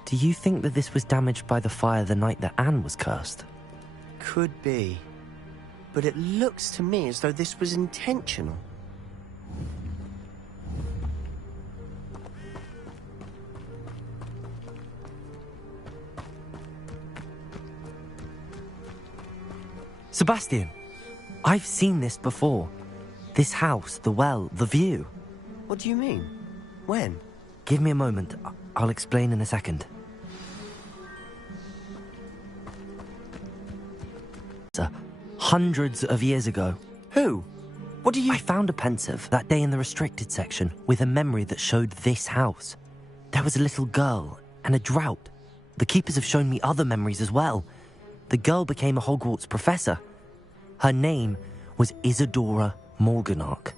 Do you think that this was damaged by the fire the night that Anne was cursed? Could be. But it looks to me as though this was intentional. Sebastian, I've seen this before. This house, the well, the view. What do you mean? When? Give me a moment. I'll explain in a second. Hundreds of years ago. Who? What do you... I found a pensive that day in the restricted section with a memory that showed this house. There was a little girl and a drought. The keepers have shown me other memories as well. The girl became a Hogwarts professor. Her name was Isadora Morganach.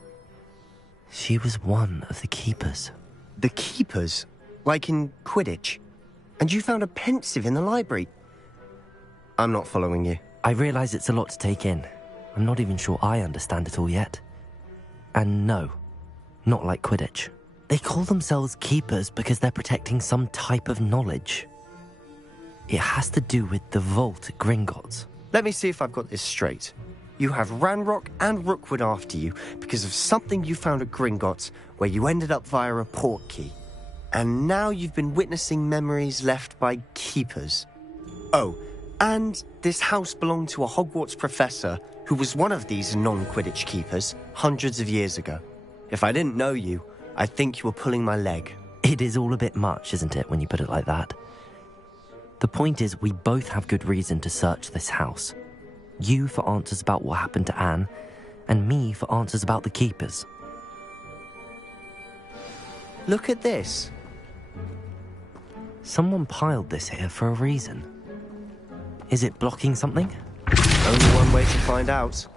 She was one of the keepers. The keepers? Like in Quidditch? And you found a pensive in the library? I'm not following you. I realise it's a lot to take in. I'm not even sure I understand it all yet. And no, not like Quidditch. They call themselves keepers because they're protecting some type of knowledge. It has to do with the vault at Gringotts. Let me see if I've got this straight. You have Ranrock and Rookwood after you because of something you found at Gringotts where you ended up via a portkey. And now you've been witnessing memories left by keepers. Oh, and this house belonged to a Hogwarts professor who was one of these non-Quidditch keepers hundreds of years ago. If I didn't know you, I'd think you were pulling my leg. It is all a bit much, isn't it, when you put it like that? The point is, we both have good reason to search this house. You for answers about what happened to Anne, and me for answers about the keepers. Look at this. Someone piled this here for a reason. Is it blocking something? Only one way to find out.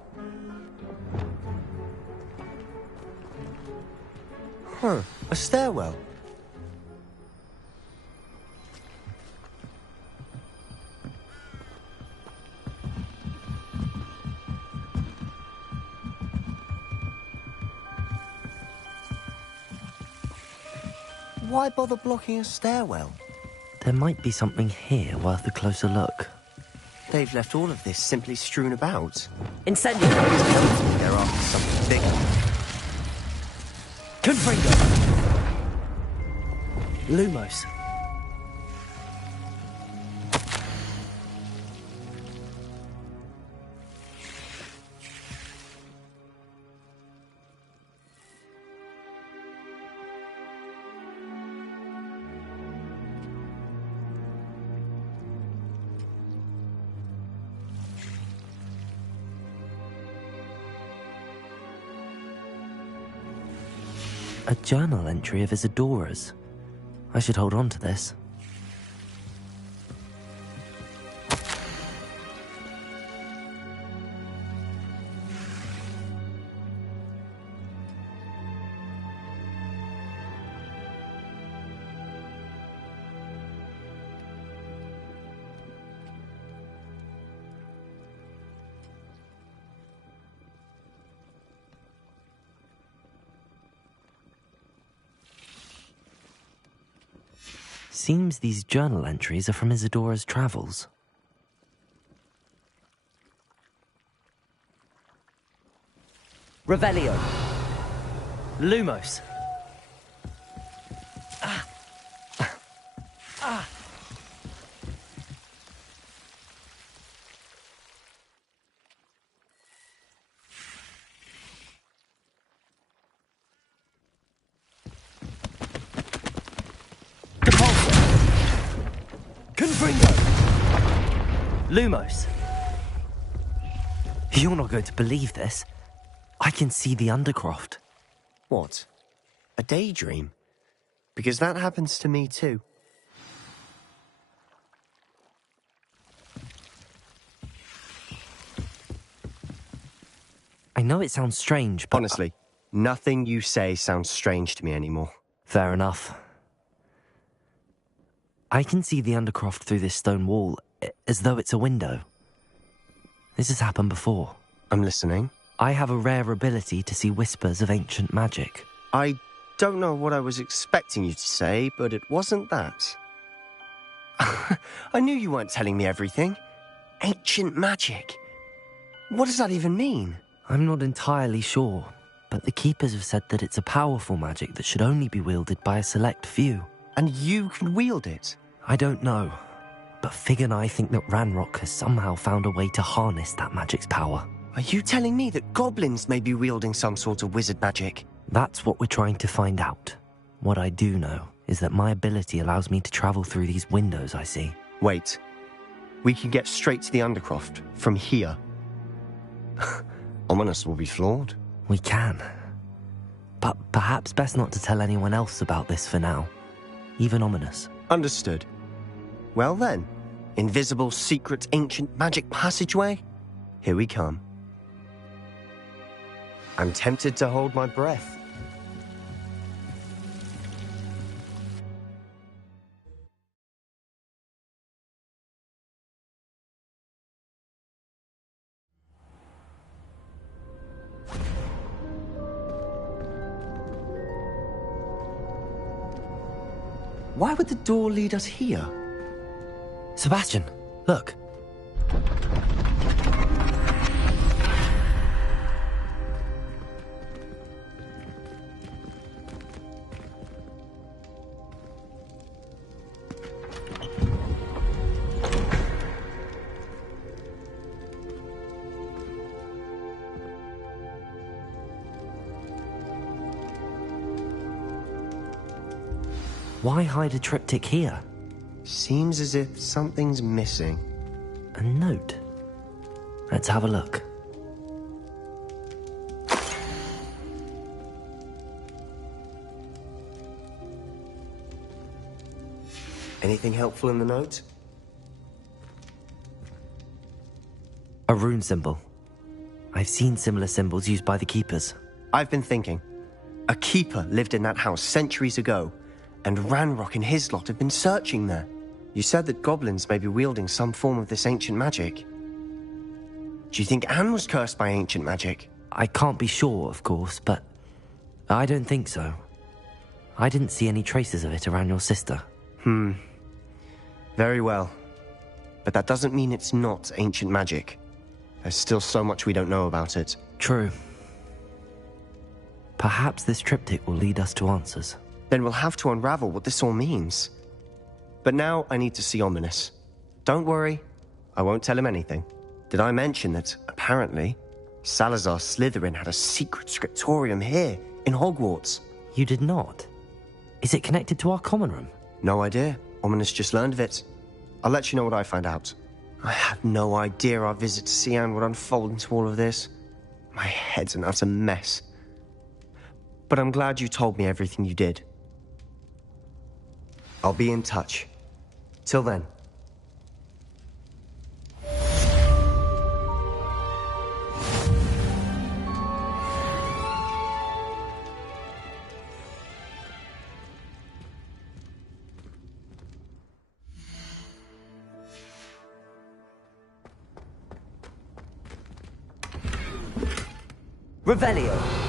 Huh, a stairwell. Why bother blocking a stairwell? There might be something here worth a closer look. They've left all of this simply strewn about. Incendio! They're after something bigger. Confringo! Lumos. A journal entry of Isadora's. I should hold on to this. Seems these journal entries are from Isadora's travels. Revelio. Lumos. Lumos. You're not going to believe this. I can see the Undercroft. What? A daydream? Because that happens to me too. I know it sounds strange, but... Honestly, nothing you say sounds strange to me anymore. Fair enough. I can see the Undercroft through this stone wall, as though it's a window. This has happened before. I'm listening. I have a rare ability to see whispers of ancient magic. I don't know what I was expecting you to say, but it wasn't that. I knew you weren't telling me everything. Ancient magic. What does that even mean? I'm not entirely sure, but the Keepers have said that it's a powerful magic that should only be wielded by a select few. And you can wield it? I don't know, but Fig and I think that Ranrock has somehow found a way to harness that magic's power. Are you telling me that goblins may be wielding some sort of wizard magic? That's what we're trying to find out. What I do know is that my ability allows me to travel through these windows I see. Wait. We can get straight to the Undercroft from here. Ominis will be floored. We can. But perhaps best not to tell anyone else about this for now. Even Ominis. Understood. Well then, invisible, secret, ancient magic passageway? Here we come. I'm tempted to hold my breath. Why would the door lead us here? Sebastian, look. Why hide a triptych here? Seems as if something's missing. A note. Let's have a look. Anything helpful in the note? A rune symbol. I've seen similar symbols used by the Keepers. I've been thinking. A Keeper lived in that house centuries ago, and Ranrock and his lot have been searching there. You said that goblins may be wielding some form of this ancient magic. Do you think Anne was cursed by ancient magic? I can't be sure, of course, but I don't think so. I didn't see any traces of it around your sister. Very well. But that doesn't mean it's not ancient magic. There's still so much we don't know about it. True. Perhaps this triptych will lead us to answers. Then we'll have to unravel what this all means. But now I need to see Ominis. Don't worry, I won't tell him anything. Did I mention that, apparently, Salazar Slytherin had a secret scriptorium here, in Hogwarts? You did not? Is it connected to our common room? No idea. Ominis just learned of it. I'll let you know what I find out. I had no idea our visit to Cian would unfold into all of this. My head's an utter mess. But I'm glad you told me everything you did. I'll be in touch. Till then. Revelio.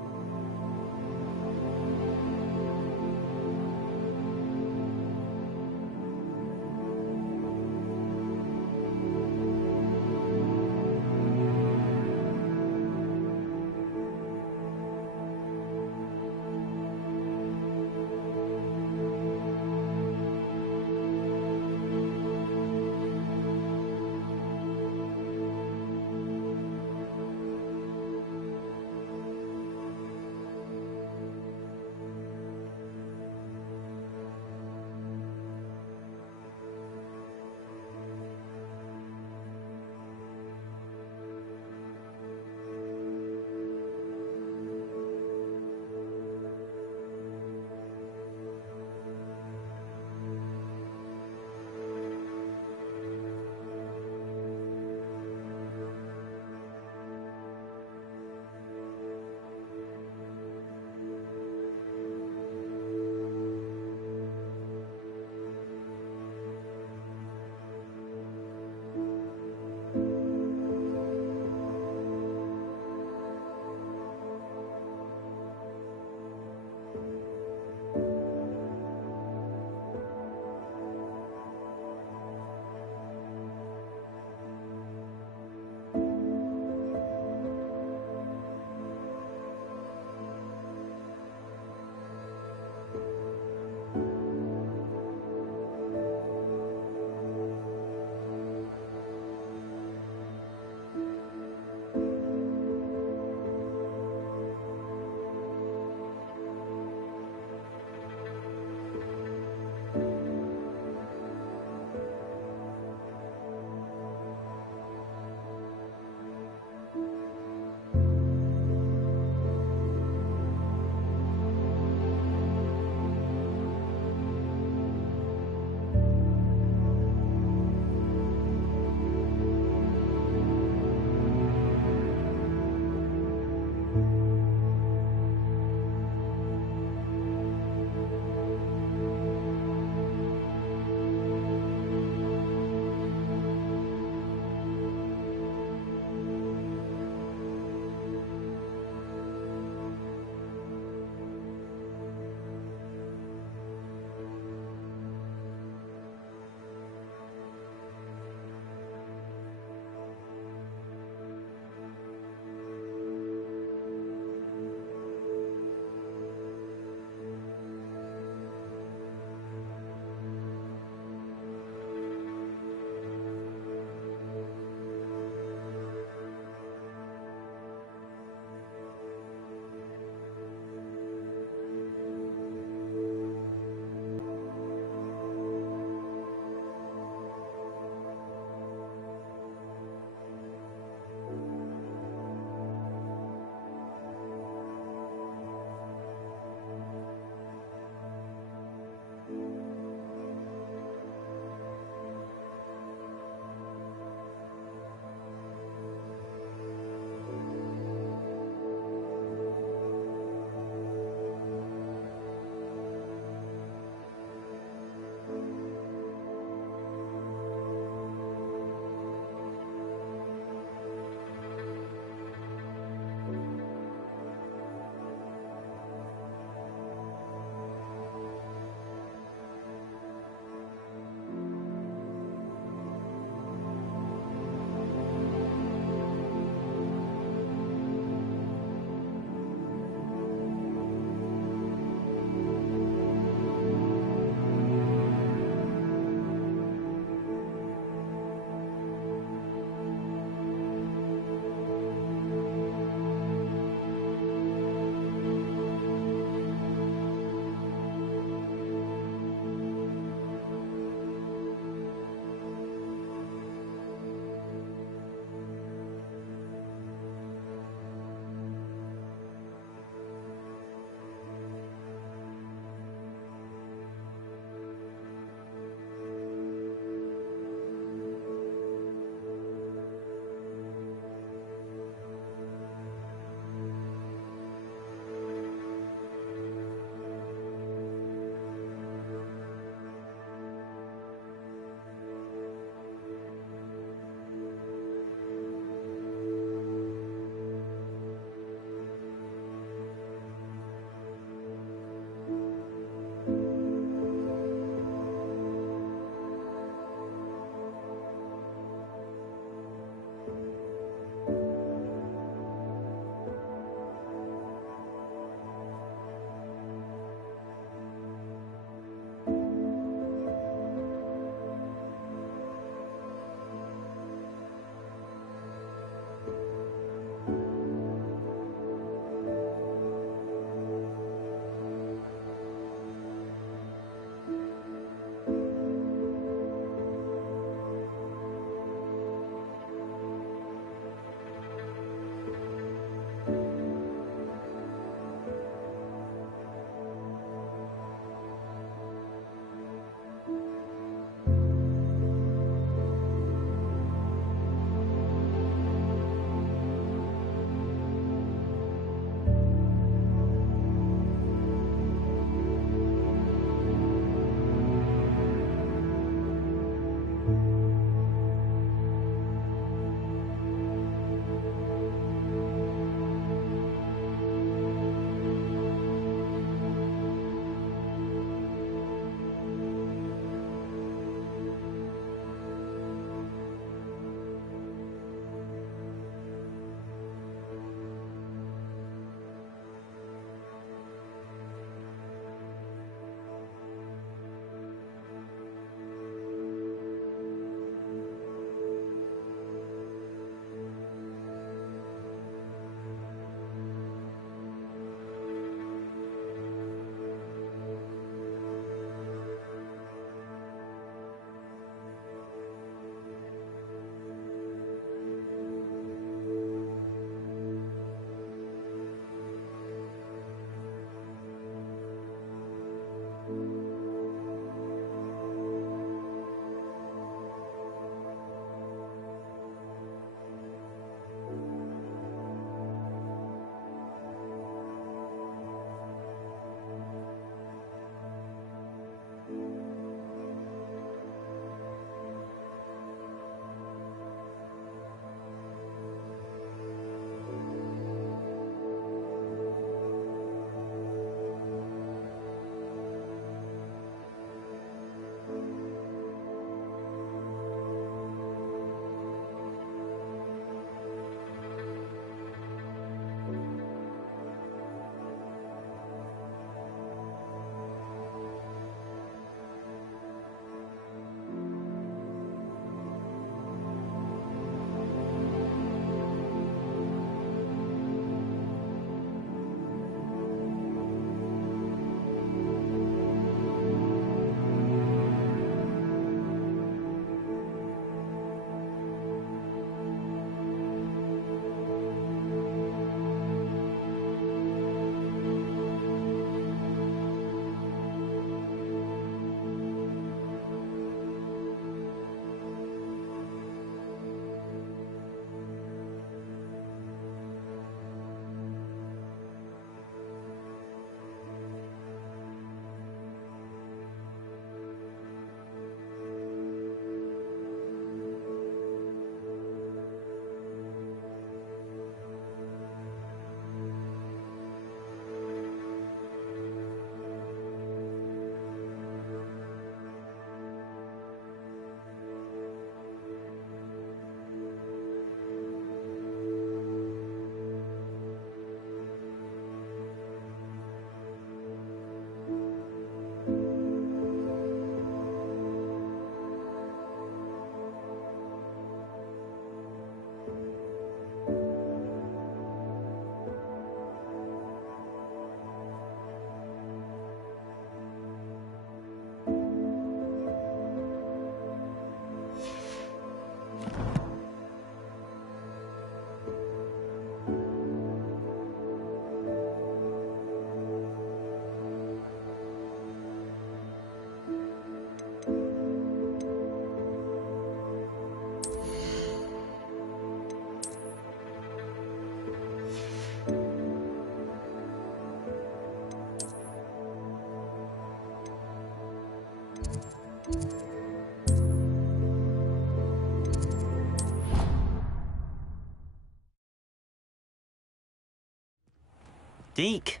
Deke.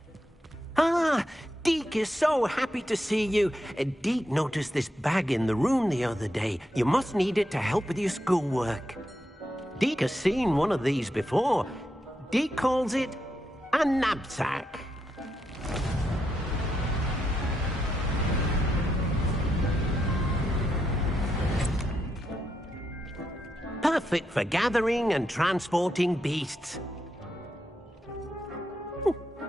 Ah, Deke is so happy to see you. Deke noticed this bag in the room the other day. You must need it to help with your schoolwork. Deke has seen one of these before. Deke calls it a knapsack. Perfect for gathering and transporting beasts.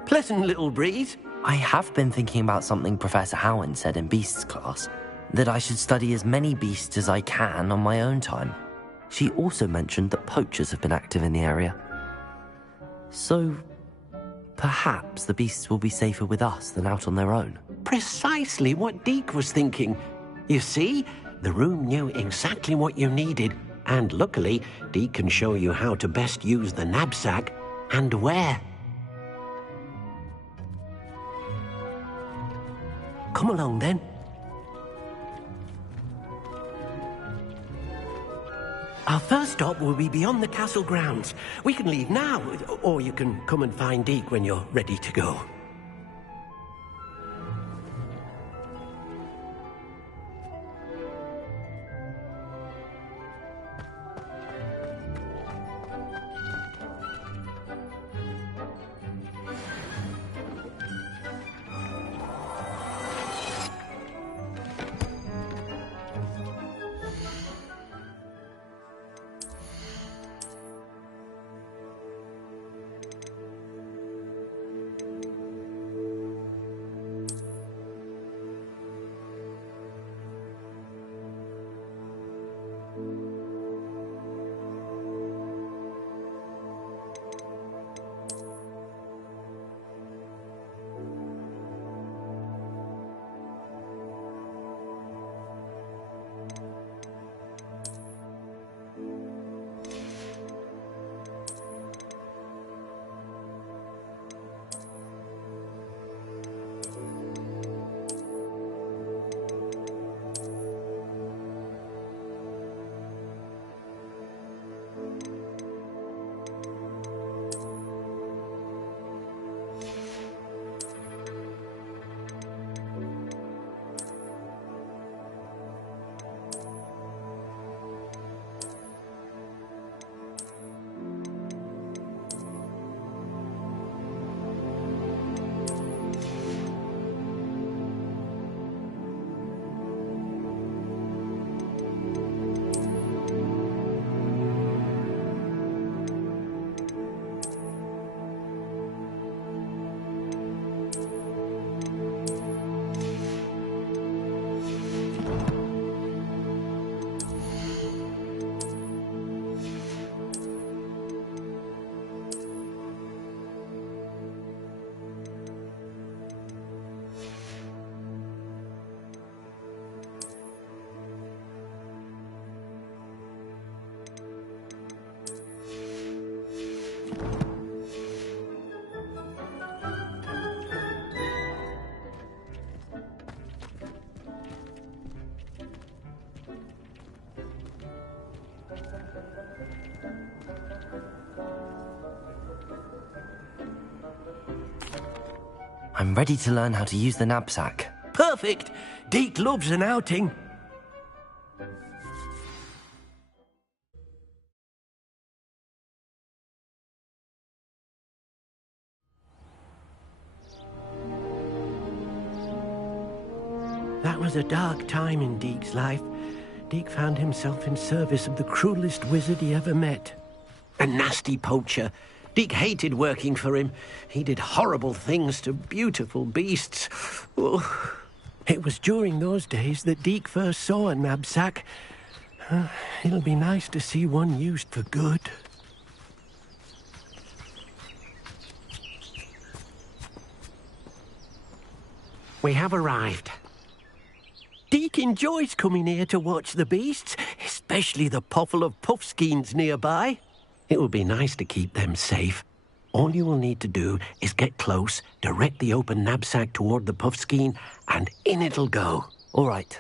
Pleasant little breeze. I have been thinking about something Professor Howard said in Beasts class, that I should study as many beasts as I can on my own time. She also mentioned that poachers have been active in the area. So, perhaps the beasts will be safer with us than out on their own. Precisely what Deke was thinking. You see, the room knew exactly what you needed, and luckily, Deke can show you how to best use the knapsack and where. Come along, then. Our first stop will be beyond the castle grounds. We can leave now, or you can come and find Deke when you're ready to go. I'm ready to learn how to use the knapsack. Perfect! Deke loves an outing. That was a dark time in Deke's life. Deke found himself in service of the cruelest wizard he ever met. A nasty poacher. Deke hated working for him. He did horrible things to beautiful beasts. Oh. It was during those days that Deke first saw a knapsack. It'll be nice to see one used for good. We have arrived. Deke enjoys coming here to watch the beasts, especially the potful of puffskeins nearby. It will be nice to keep them safe. All you will need to do is get close, direct the open knapsack toward the puffskein, and in it'll go. All right.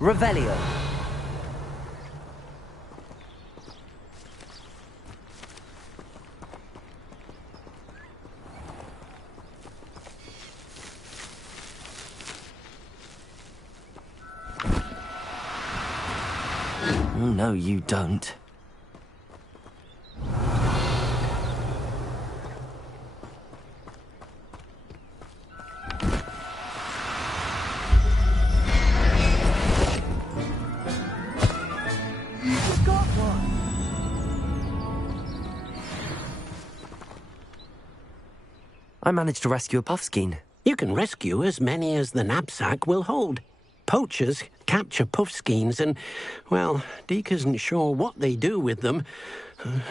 Revelio. No, you don't. I managed to rescue a puffskein. You can rescue as many as the knapsack will hold. Poachers capture puffskeins and, well, Deek isn't sure what they do with them.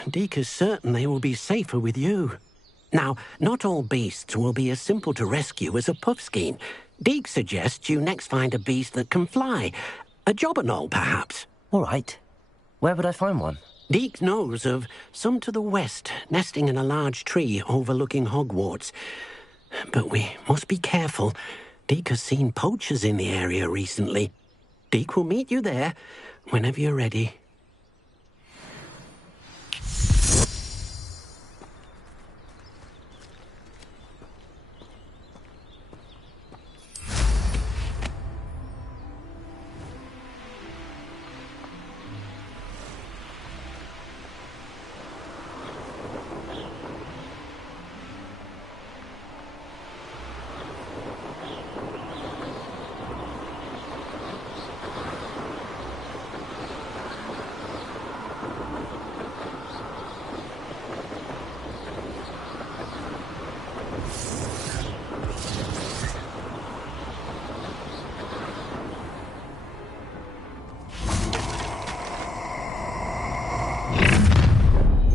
Deek is certain they will be safer with you. Now, not all beasts will be as simple to rescue as a puffskein. Deek suggests you next find a beast that can fly. A jobberknoll, perhaps. All right. Where would I find one? Deek knows of some to the west, nesting in a large tree overlooking Hogwarts. But we must be careful. Deek has seen poachers in the area recently. Deek will meet you there whenever you're ready.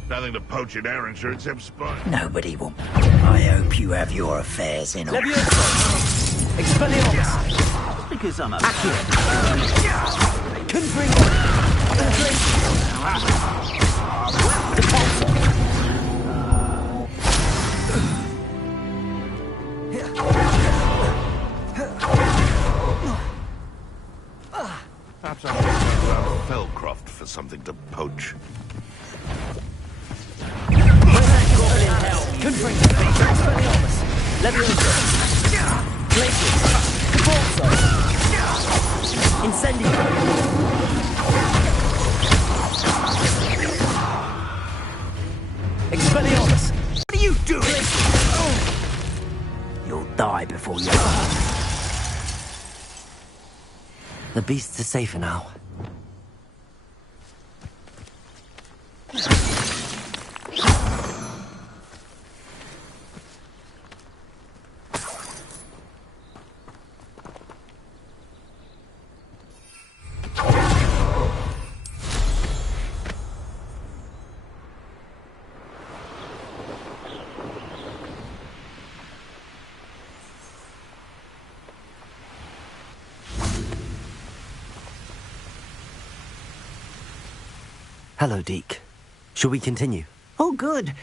Nothing to poach in Arrowshire except Spud. Nobody will. I hope you have your affairs in order. Expelliarmus! Because I'm a... Confring! Perhaps I'll look around Feldcroft for something to poach. Confring! Expelliarmus! Levioso! Glacius! Cabalso! Incendio! Expelliarmus! What are you doing? You'll die before you... The beasts are safer now. Hello, Deek. Shall we continue? Oh, good.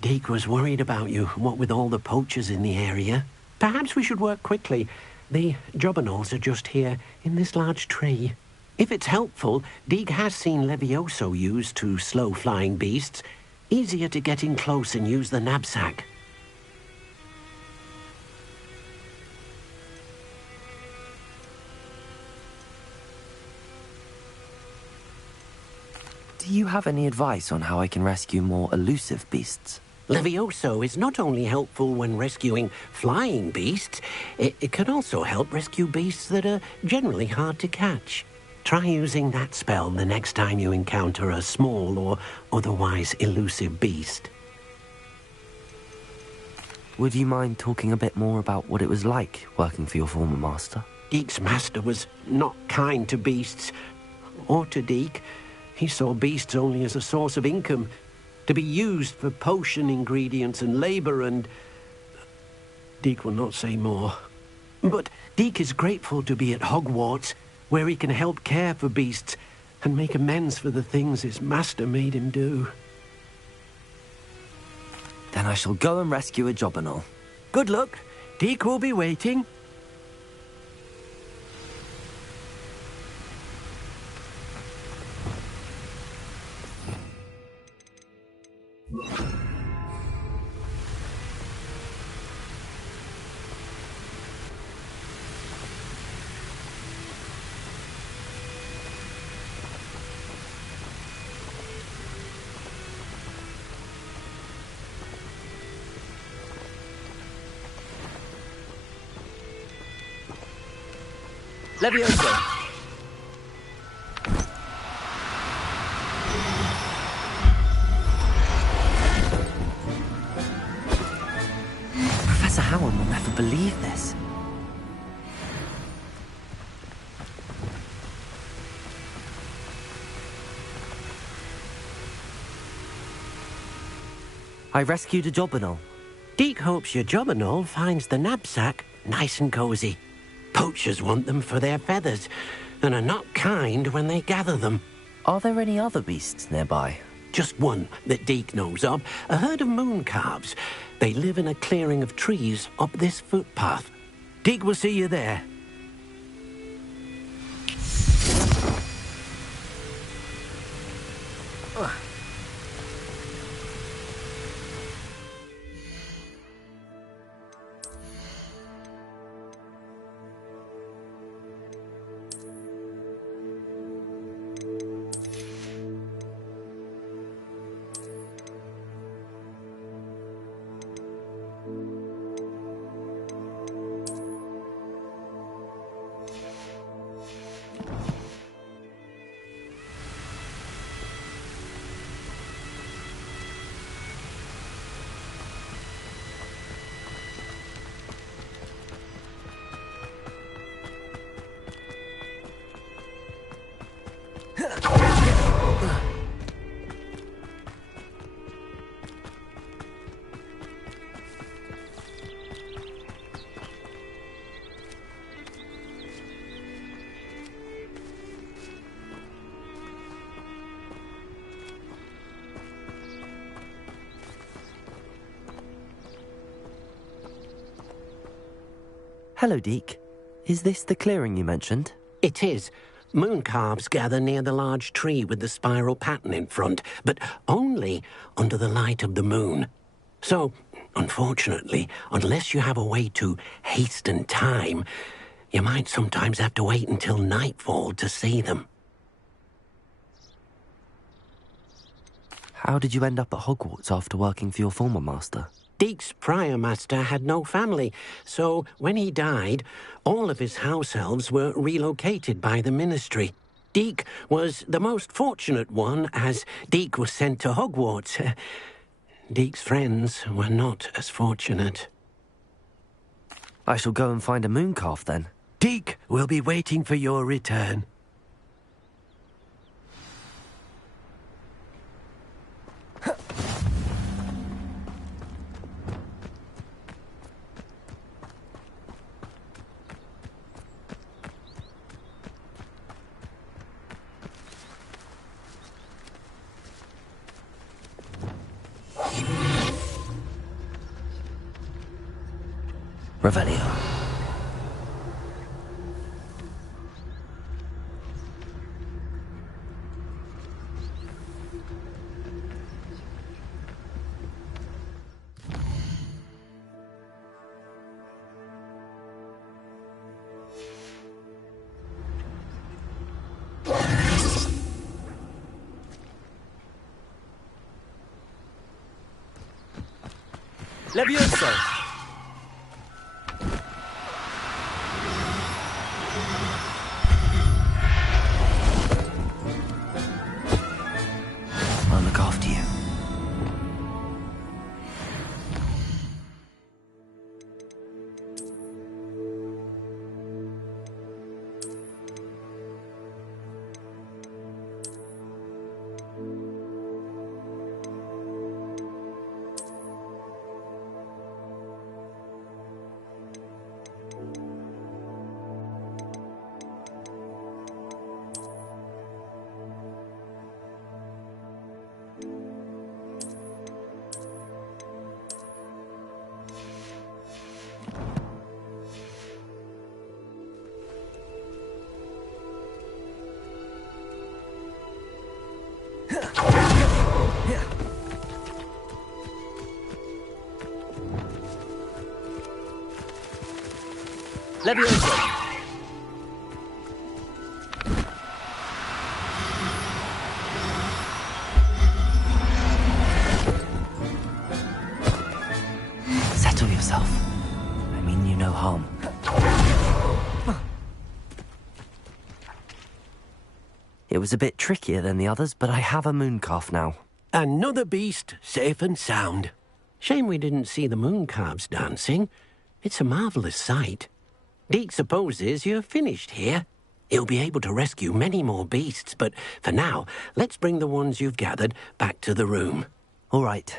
Deek was worried about you, what with all the poachers in the area. Perhaps we should work quickly. The jobberknolls are just here, in this large tree. If it's helpful, Deek has seen Levioso used to slow flying beasts. Easier to get in close and use the knapsack. Do you have any advice on how I can rescue more elusive beasts? Levioso is not only helpful when rescuing flying beasts, it can also help rescue beasts that are generally hard to catch. Try using that spell the next time you encounter a small or otherwise elusive beast. Would you mind talking a bit more about what it was like working for your former master? Deek's master was not kind to beasts, or to Deek. He saw beasts only as a source of income, to be used for potion ingredients and labor, and... Deek will not say more. But Deek is grateful to be at Hogwarts, where he can help care for beasts and make amends for the things his master made him do. Then I shall go and rescue a Jobberknoll. Good luck. Deek will be waiting. Levioso! Professor Howard will never believe this. I rescued a Jobberknoll. Deek hopes your Jobberknoll finds the knapsack nice and cozy. Poachers want them for their feathers, and are not kind when they gather them. Are there any other beasts nearby? Just one that Deek knows of, a herd of moon calves. They live in a clearing of trees up this footpath. Deek will see you there. Hello, Deek. Is this the clearing you mentioned? It is. Moon calves gather near the large tree with the spiral pattern in front, but only under the light of the moon. So, unfortunately, unless you have a way to hasten time, you might sometimes have to wait until nightfall to see them. How did you end up at Hogwarts after working for your former master? Deek's prior master had no family, so when he died, all of his house elves were relocated by the Ministry. Deek was the most fortunate one, as Deek was sent to Hogwarts. Deek's friends were not as fortunate. I shall go and find a mooncalf then. Deek will be waiting for your return. Revelio. Levioso! I'll look after you. Levioso! Settle yourself. I mean you no harm. It was a bit trickier than the others, but I have a mooncalf now. Another beast, safe and sound. Shame we didn't see the mooncalves dancing. It's a marvellous sight. Deek supposes you're finished here. He'll be able to rescue many more beasts, but for now, let's bring the ones you've gathered back to the room. All right.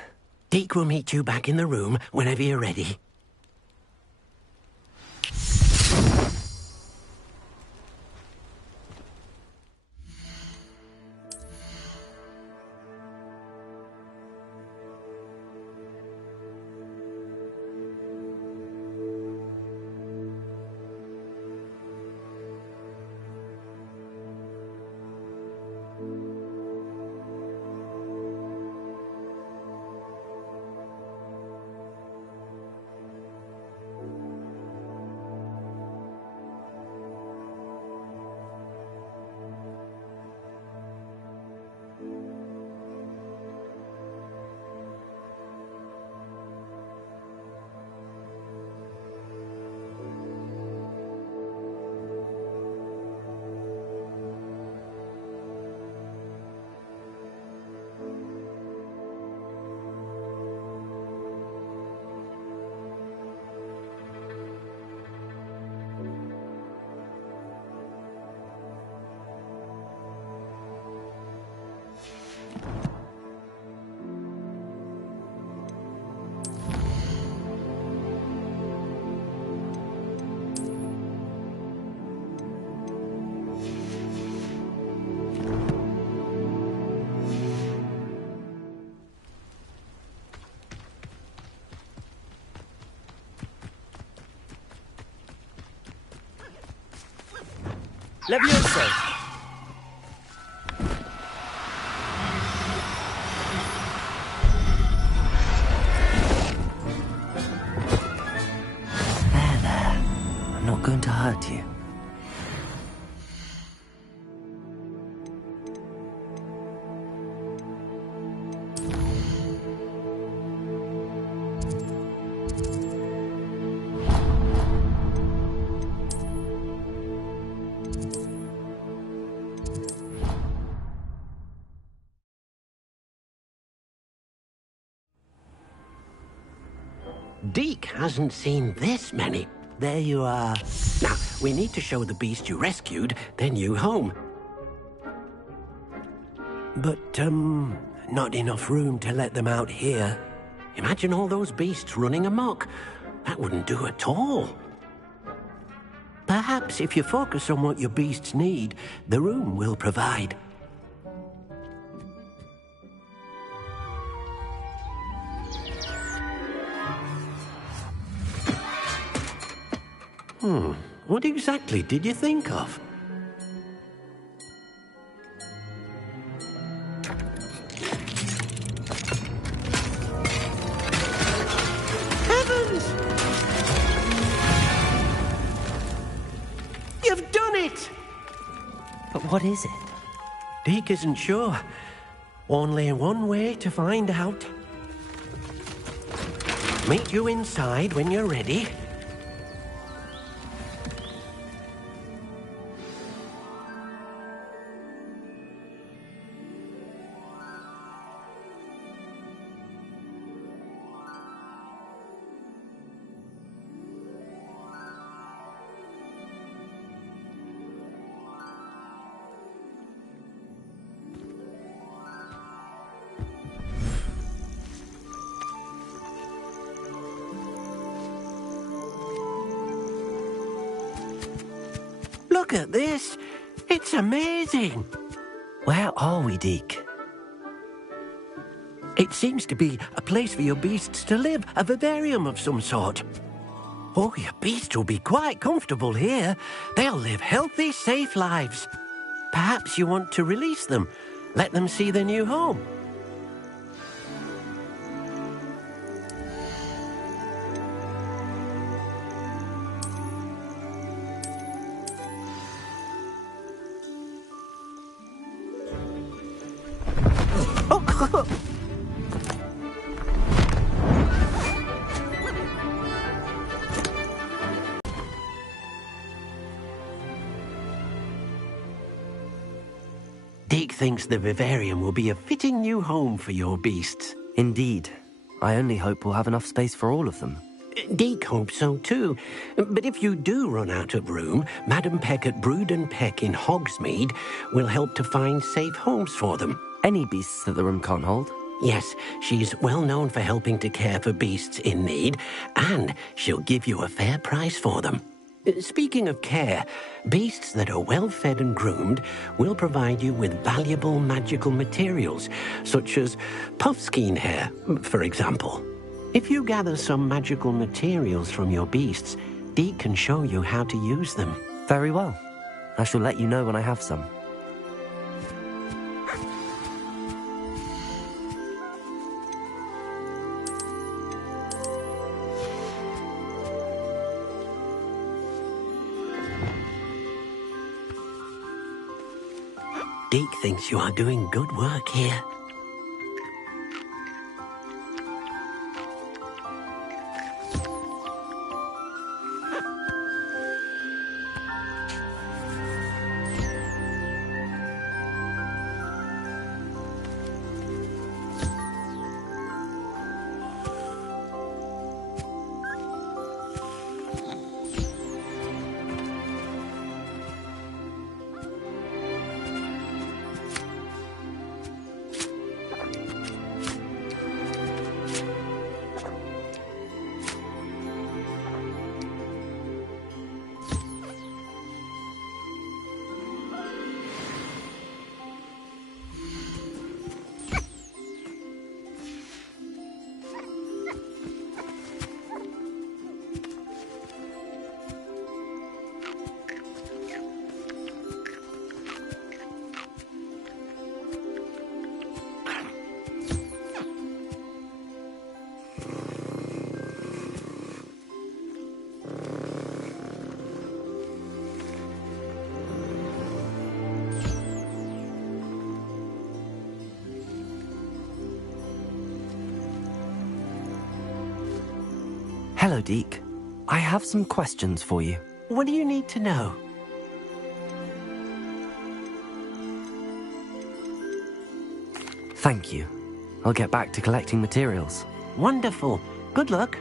Deek will meet you back in the room whenever you're ready. Levioso! There. I'm not going to hurt you. Deek hasn't seen this many. There you are. Now, we need to show the beast you rescued their new home. But, not enough room to let them out here. Imagine all those beasts running amok. That wouldn't do at all. Perhaps if you focus on what your beasts need, the room will provide. What exactly did you think of? Heavens! You've done it! But what is it? Deek isn't sure. Only one way to find out. Meet you inside when you're ready. Look at this. It's amazing. Where are we, Deek? It seems to be a place for your beasts to live, a vivarium of some sort. Oh, your beasts will be quite comfortable here. They'll live healthy, safe lives. Perhaps you want to release them, let them see their new home. Deke thinks the vivarium will be a fitting new home for your beasts. Indeed. I only hope we'll have enough space for all of them. Deke hopes so too. But if you do run out of room, Madam Peck at Brood and Peck in Hogsmeade will help to find safe homes for them. Any beasts that the room can't hold? Yes, she's well known for helping to care for beasts in need, and she'll give you a fair price for them. Speaking of care, beasts that are well fed and groomed will provide you with valuable magical materials, such as puffskein hair, for example. If you gather some magical materials from your beasts, Deke can show you how to use them. Very well. I shall let you know when I have some. Deke thinks you are doing good work here. Hello, Deke. I have some questions for you. What do you need to know? Thank you. I'll get back to collecting materials. Wonderful. Good luck.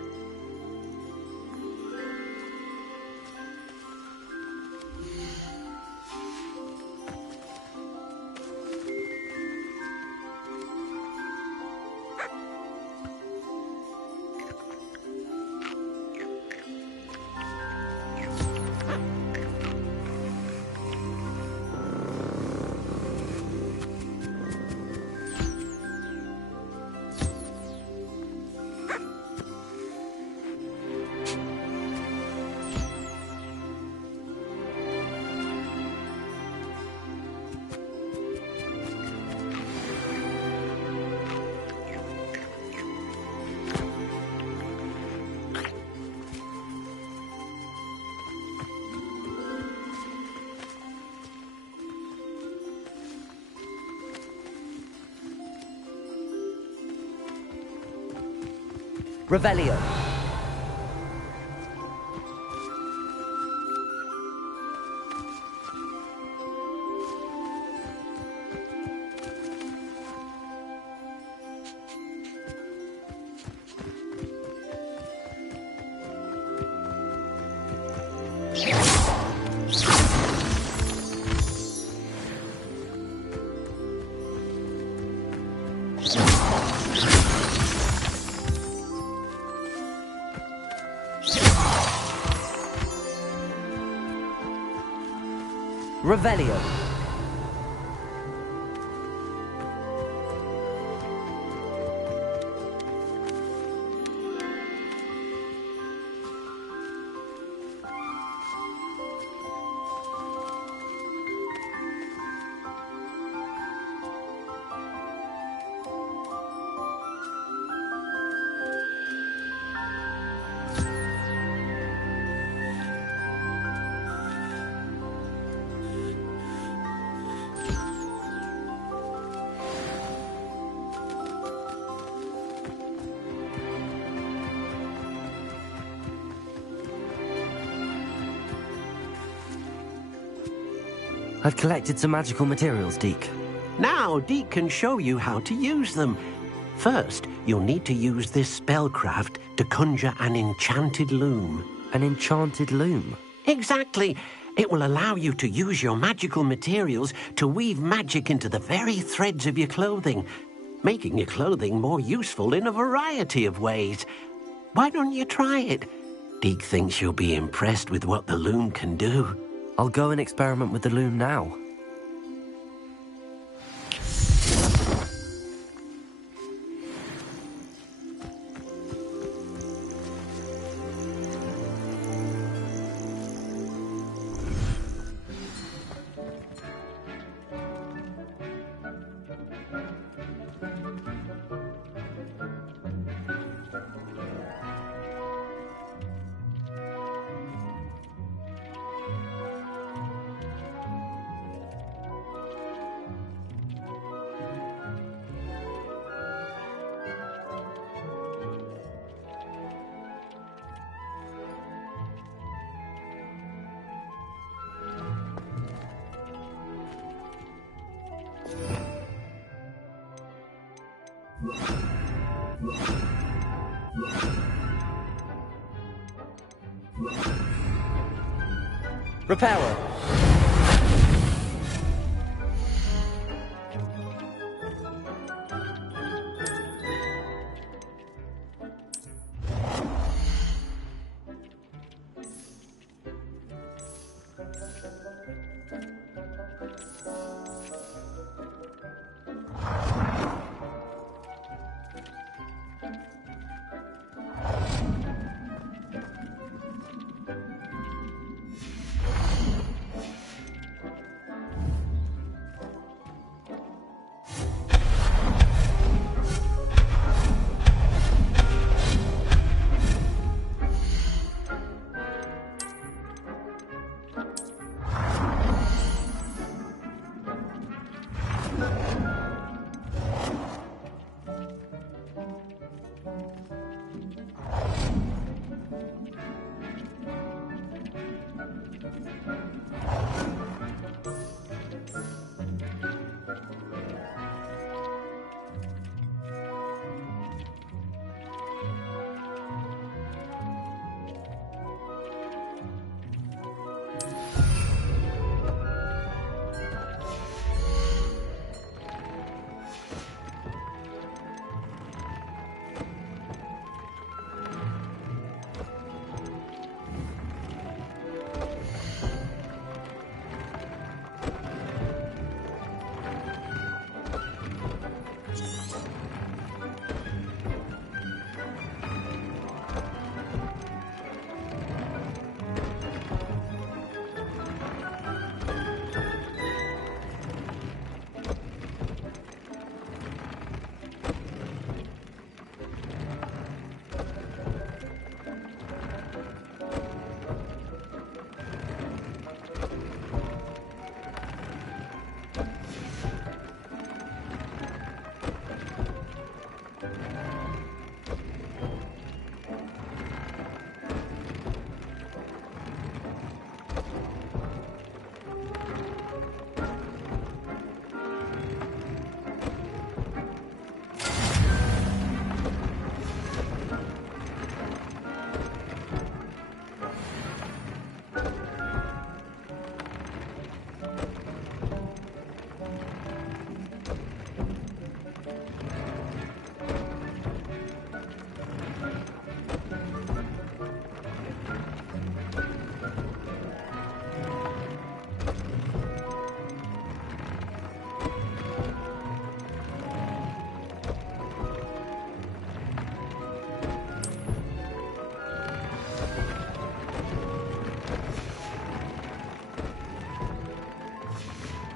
Revelio. Revelio. I've collected some magical materials, Deke. Now Deke can show you how to use them. First, you'll need to use this spellcraft to conjure an enchanted loom. An enchanted loom? Exactly. It will allow you to use your magical materials to weave magic into the very threads of your clothing, making your clothing more useful in a variety of ways. Why don't you try it? Deke thinks you'll be impressed with what the loom can do. I'll go and experiment with the loom now. Repair.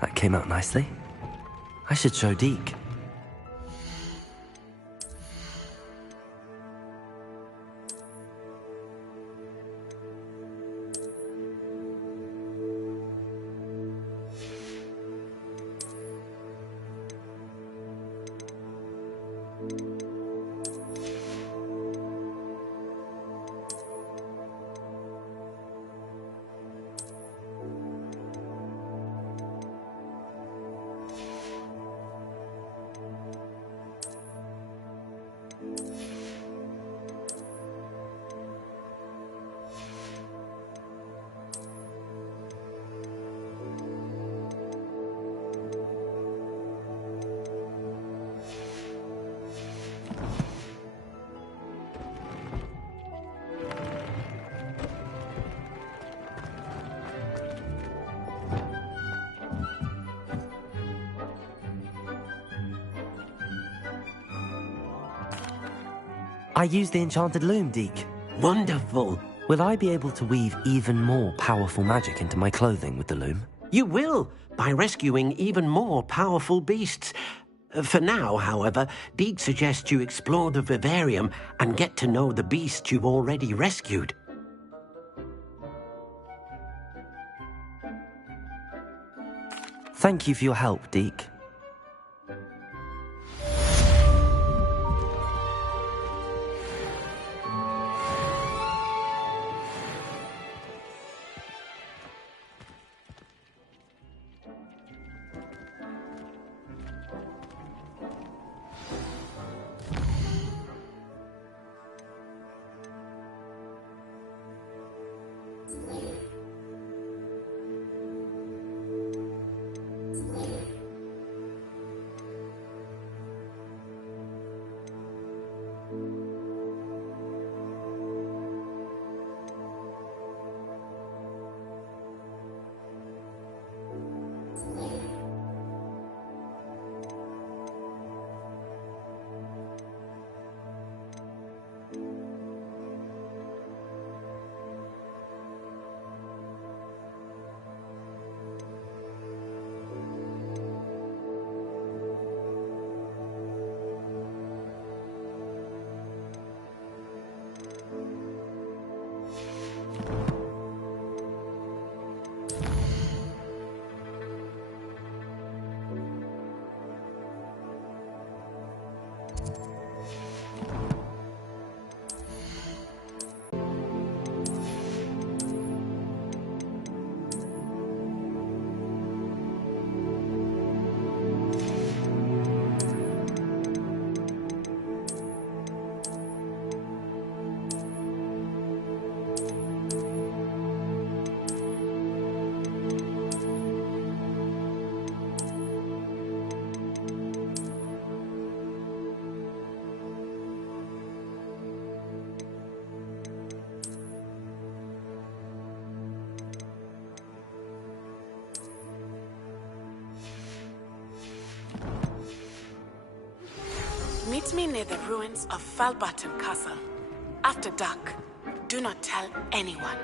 That came out nicely. I should show Deke. I used the enchanted loom, Deke. Wonderful. Will I be able to weave even more powerful magic into my clothing with the loom? You will, by rescuing even more powerful beasts. For now, however, Deke suggests you explore the vivarium and get to know the beasts you've already rescued. Thank you for your help, Deke. Meet me near the ruins of Falbaton Castle. After dark. Do not tell anyone.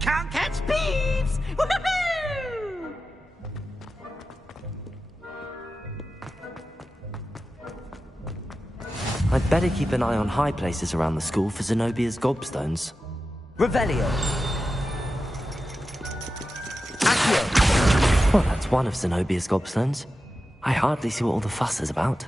Can't catch beeves! Woohoo! I'd better keep an eye on high places around the school for Zenobia's gobstones. Revelio! Accio! Well, that's just one of Zenobia's goblins. I hardly see what all the fuss is about.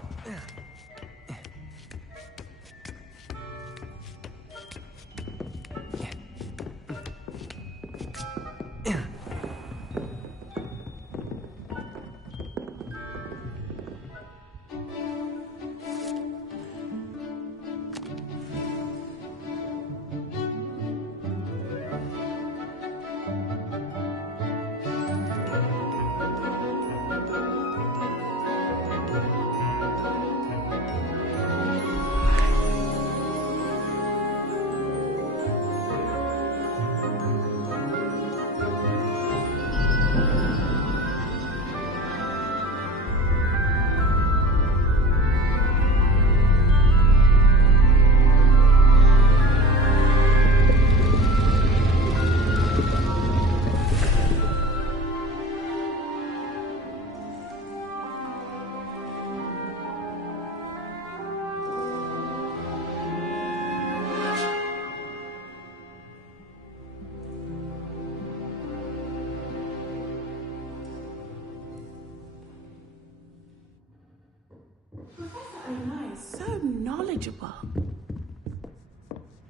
So knowledgeable.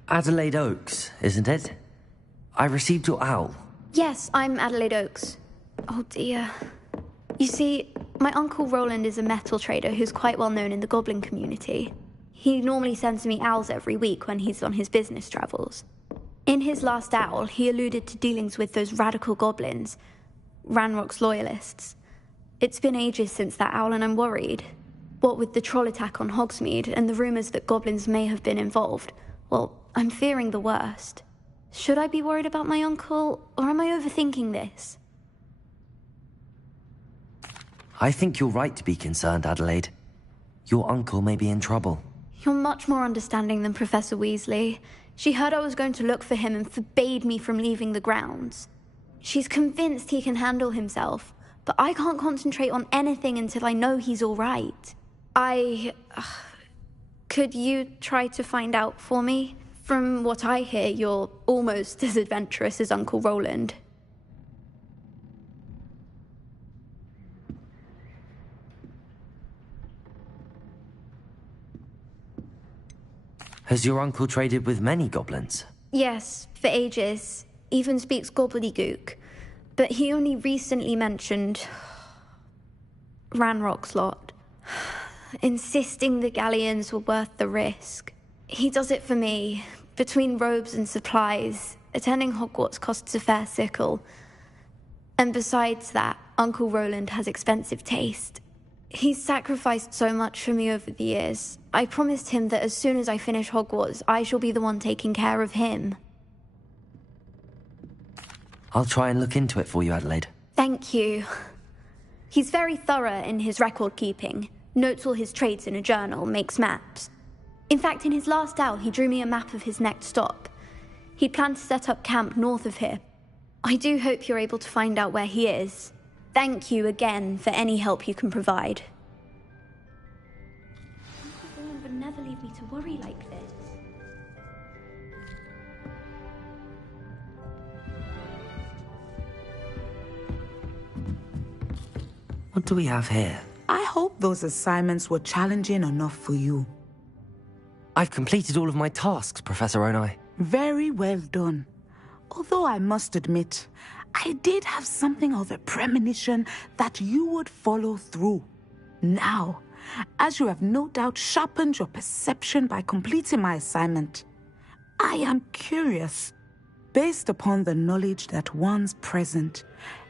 Adelaide Oaks, isn't it? I received your owl. Yes, I'm Adelaide Oaks. Oh dear. You see, my Uncle Roland is a metal trader who's quite well known in the goblin community. He normally sends me owls every week when he's on his business travels. In his last owl, he alluded to dealings with those radical goblins, Ranrock's loyalists. It's been ages since that owl and I'm worried. What with the troll attack on Hogsmeade and the rumours that goblins may have been involved, well, I'm fearing the worst. Should I be worried about my uncle, or am I overthinking this? I think you're right to be concerned, Adelaide. Your uncle may be in trouble. You're much more understanding than Professor Weasley. She heard I was going to look for him and forbade me from leaving the grounds. She's convinced he can handle himself, but I can't concentrate on anything until I know he's all right. Could you try to find out for me? From what I hear, you're almost as adventurous as Uncle Roland. Has your uncle traded with many goblins? Yes, for ages. Even speaks gobbledygook. But he only recently mentioned Ranrock's lot, insisting the galleons were worth the risk. He does it for me. Between robes and supplies, attending Hogwarts costs a fair sickle. And besides that, Uncle Roland has expensive taste. He's sacrificed so much for me over the years. I promised him that as soon as I finish Hogwarts, I shall be the one taking care of him. I'll try and look into it for you, Adelaide. Thank you. He's very thorough in his record keeping. Notes all his trades in a journal, makes maps. In fact, in his last owl, he drew me a map of his next stop. He planned to set up camp north of here. I do hope you're able to find out where he is. Thank you again for any help you can provide. Uncle Roland would never leave me to worry like this. What do we have here? I hope those assignments were challenging enough for you. I've completed all of my tasks, Professor Onai. Very well done. Although I must admit, I did have something of a premonition that you would follow through. Now, as you have no doubt sharpened your perception by completing my assignment, I am curious, based upon the knowledge that one's present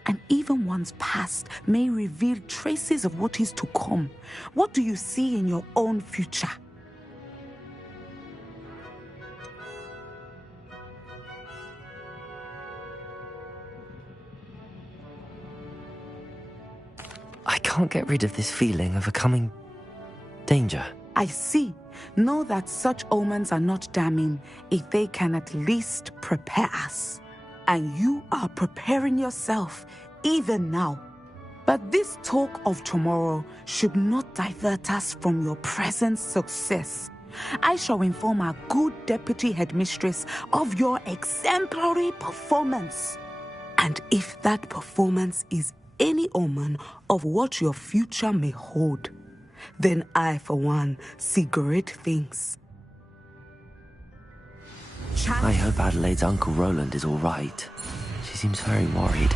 and even one's past may reveal traces of what is to come. What do you see in your own future? I can't get rid of this feeling of a coming danger. I see. Know that such omens are not damning if they can at least prepare us. And you are preparing yourself even now. But this talk of tomorrow should not divert us from your present success. I shall inform our good deputy headmistress of your exemplary performance. And if that performance is any omen of what your future may hold, then I, for one, see great things. I hope Adelaide's Uncle Roland is all right. She seems very worried.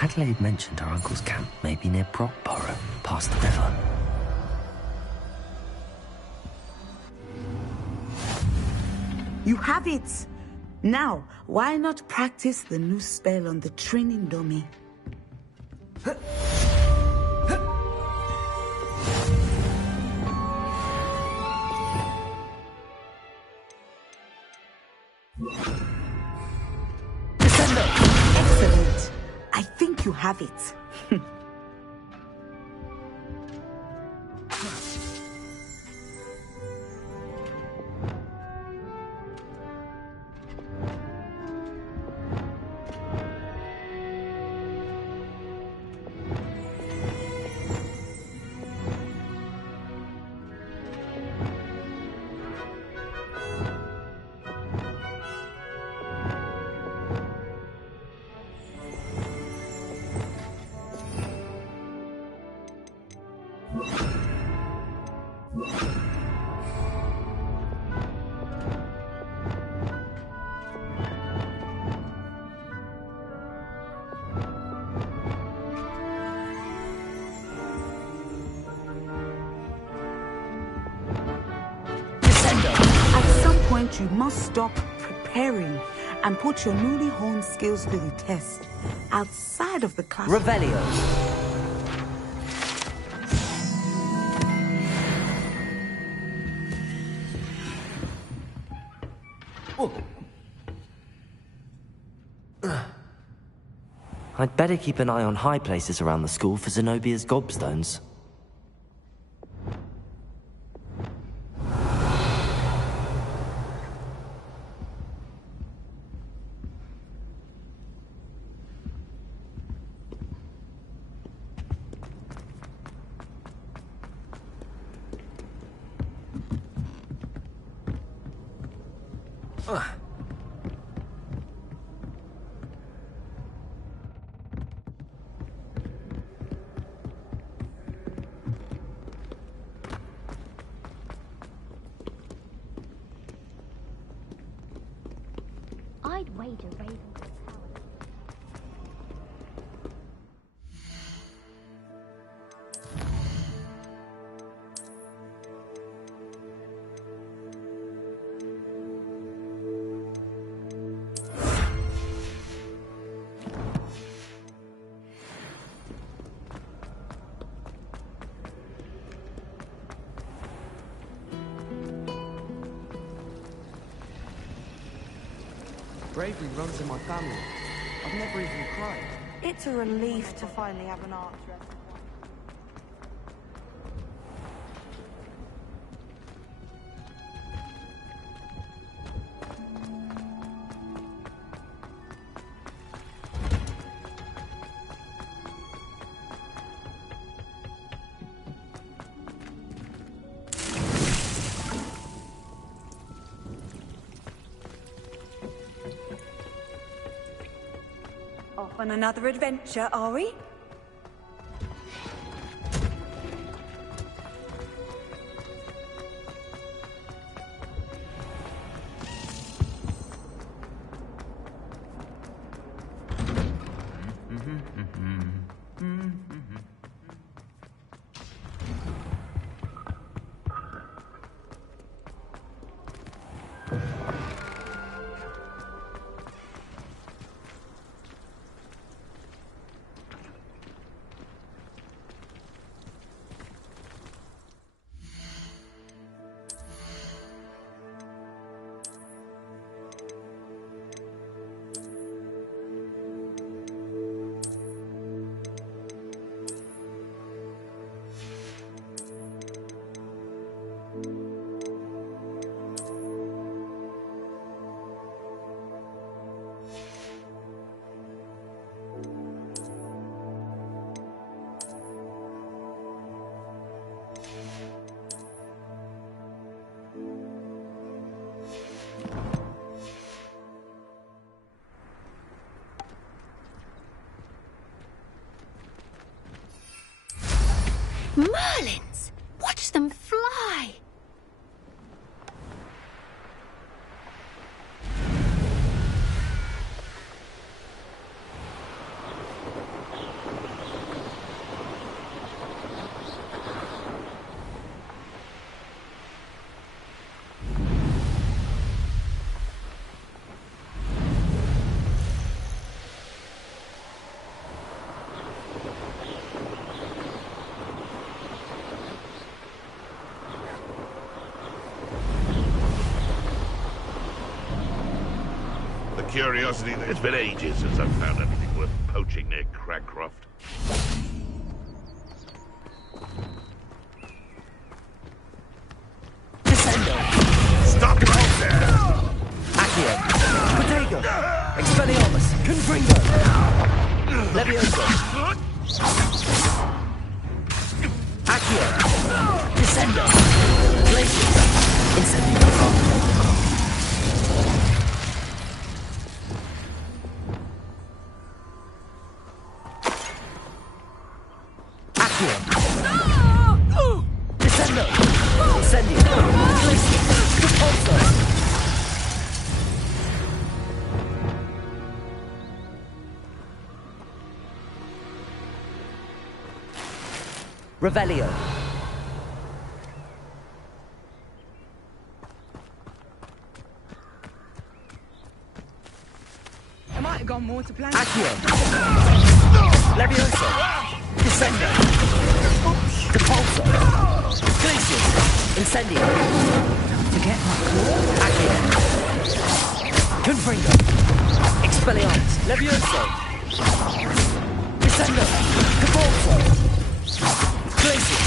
Adelaide mentioned her uncle's camp may be near Brockborough, past the river. You have it! Now, why not practice the new spell on the training dummy? Excellent. I think you have it. You must stop preparing and put your newly honed skills to the test outside of the class. Revelio. I'd better keep an eye on high places around the school for Zenobia's gobstones. I'd wager Raven. Bravery runs in my family. I've never even cried. It's a relief to finally have an arch wrestle. Off on another adventure, are we? curiosity, it's been ages since I've found anything worth poaching near Cragcroft. Stop right there! Accio! Protego! Expelliarmus! Confringo! Levioso! Accio! Descendo! Glacius! Incendio! Accio! Descendo! Incendio! Glacius! Repulso! Revelio. I might have gone more to plan. Accio. Levioso. Descendo. Repulso. Glacius. Incendio. Forget my claw. Accio. Confringo. Expelliarmus. Levioso. Descendo. Repulso. Glacius!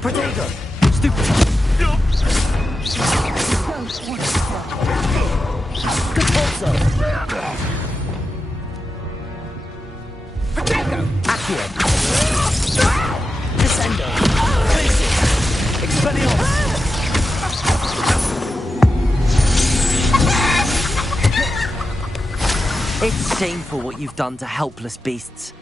Protego! Stupid! Compulso! Protego! Accio! Descendo! Glacius! Expelliarmus! It's shameful what you've done to helpless beasts.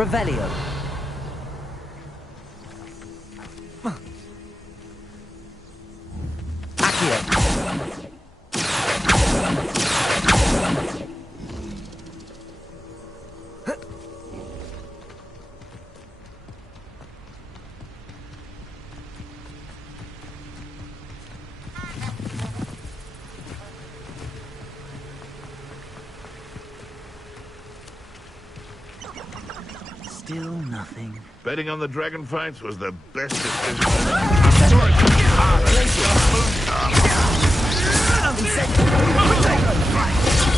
Revelio. Accio. Still nothing. Betting on the dragon fights was the best decision.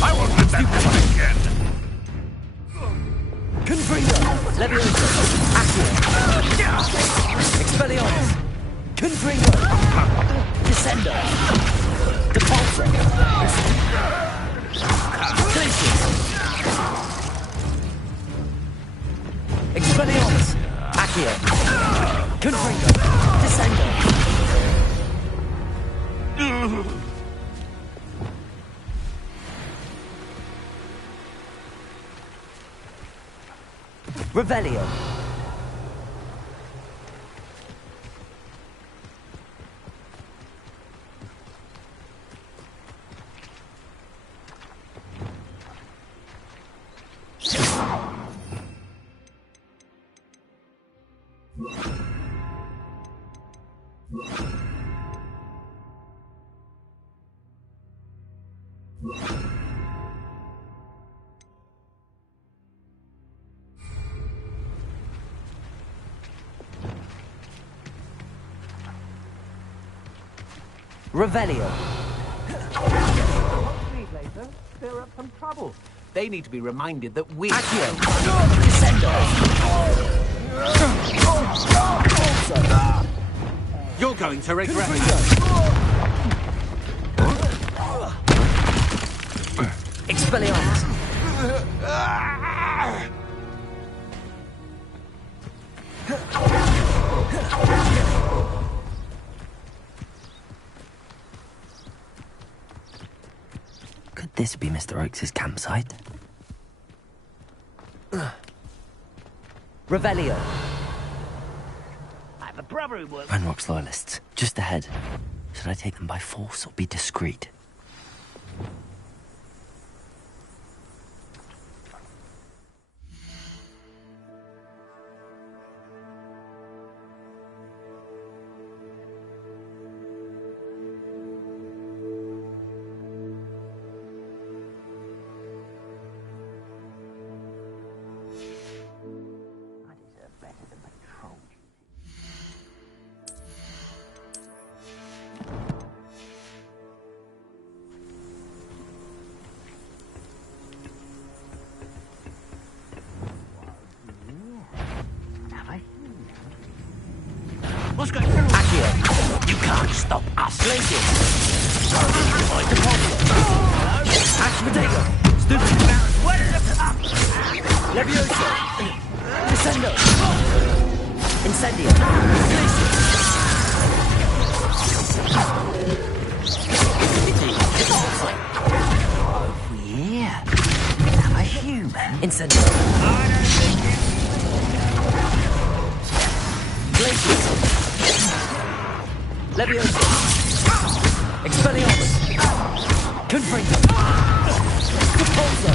I won't let that happen again. Confringo. Levioso. Accio. Expelliarmus. Confringo. Descendo. Depulso. Glacius. Expelliarmus. Accio. Confringo. Descendo. Revelio. Revelio. Later, they're up some trouble. They need to be reminded that we... Accio. Descendo. You're going to regret Expelliarmus. Could this be Mr. Oakes' campsite? Revelio. I have a brother who works... Ranrock's loyalists, just ahead. Should I take them by force or be discreet? What's going on? Accio. You can't stop us. Glacius. Potato. Stupid mouse. What is it up? Levioso. Descendo. Incendio. Glacius. Oh, yeah. I'm a human. Incendio. I don't think it... Glacius. Levioso. Expelliarmus. Confringo. Depulso.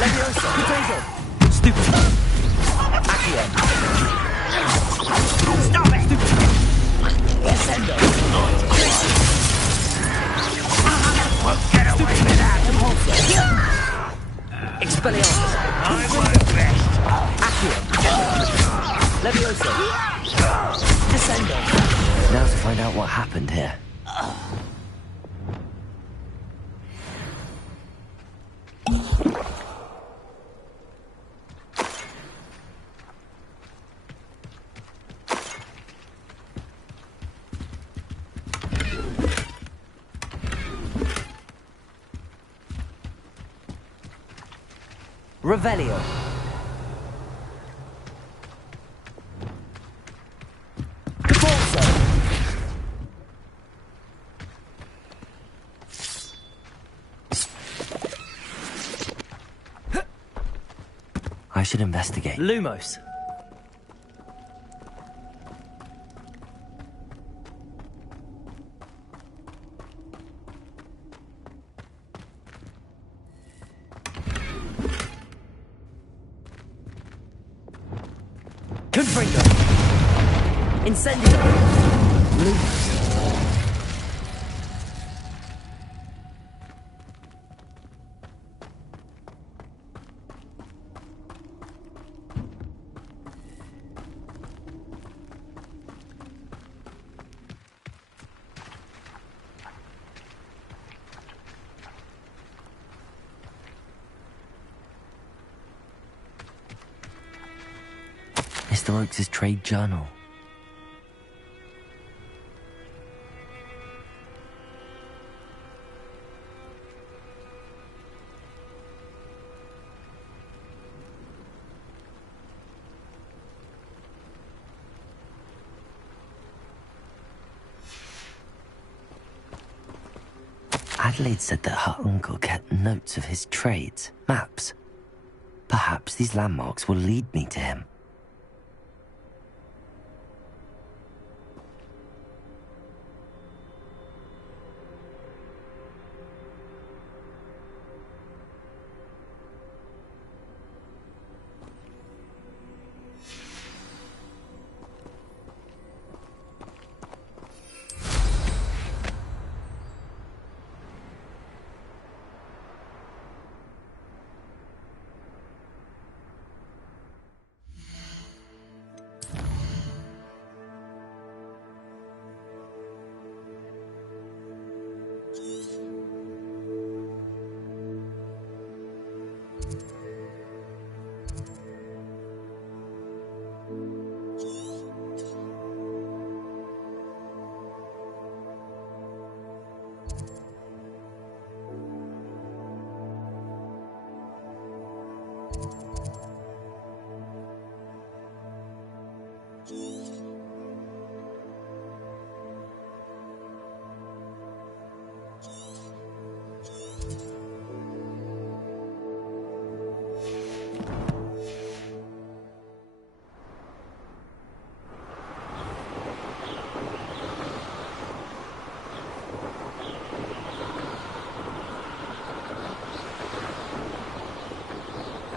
Levioso. Potato. Stupid. Accio. Stop it! Descendo. We'll get away with that. Depulso. Expelliarmus. I work best. Accio. Levioso. Descendo. Now to find out what happened here. Revelio. I should investigate. Lumos. Confringo. Incendio. Lumos. Mr. Oakes' trade journal. Adelaide said that her uncle kept notes of his trades, maps. Perhaps these landmarks will lead me to him.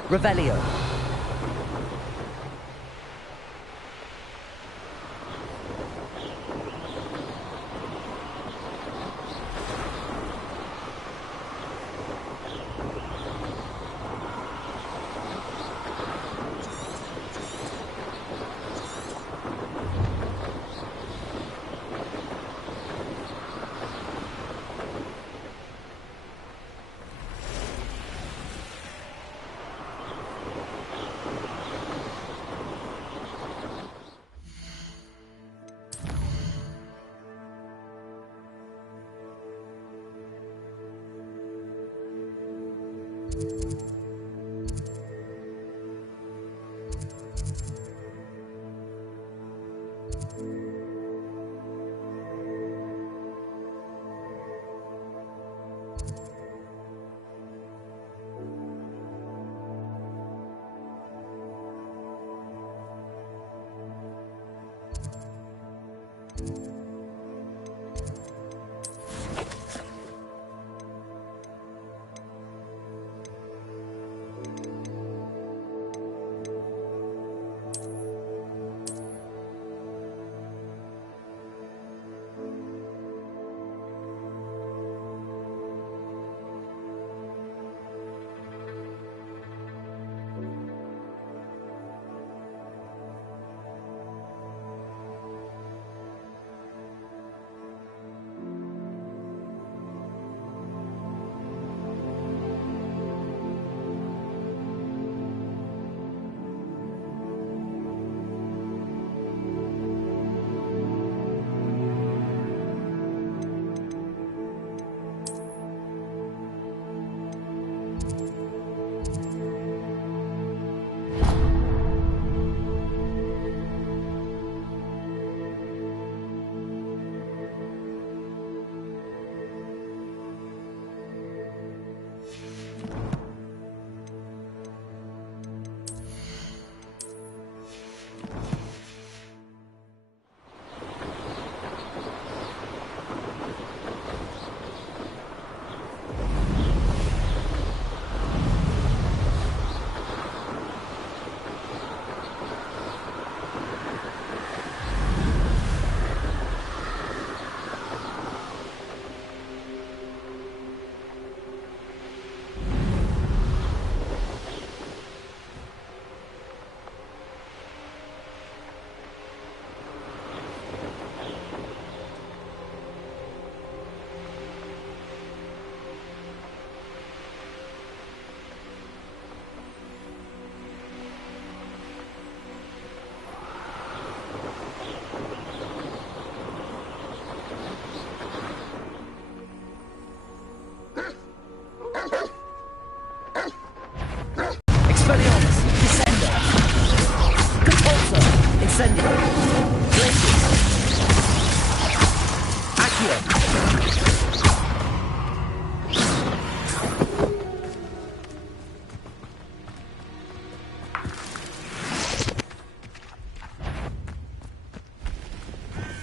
Revelio.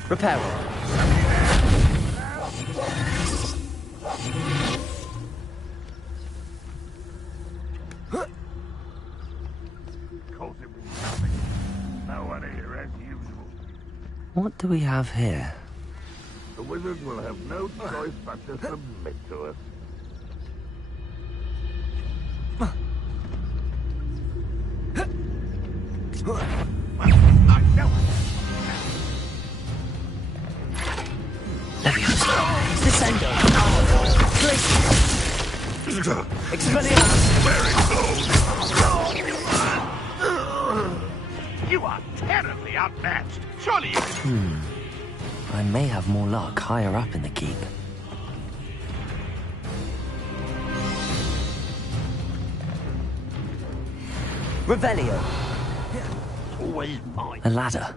Repair. No one here as usual. What do we have here? The wizards will have no choice but to submit to us. Descendo. Expelliarmus. Very close. You are terribly outmatched. Surely you can... I may have more luck higher up in the keep. Revelio. Always mine. A ladder.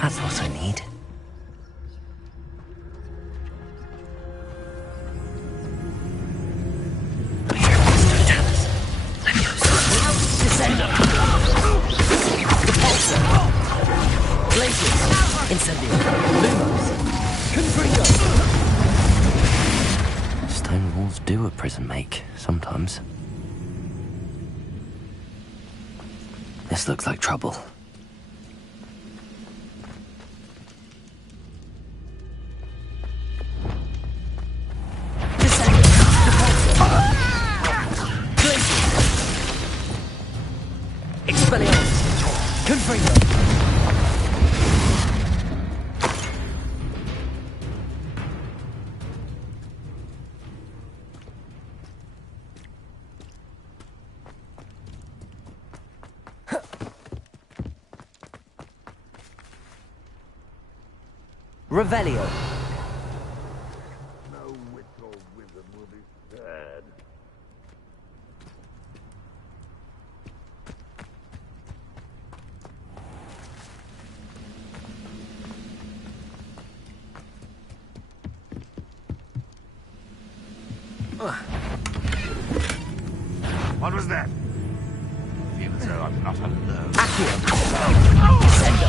That's what I need. Descendo. Repulsor. Glacius. Incendio. Lumos. Confringo. Stone walls do a prison make, sometimes. This looks like trouble. Expelliarmus. Confringo. Revelio. No witch or wizard will be spared. What was that? I feel as though I'm not alone. Accio. Descendo.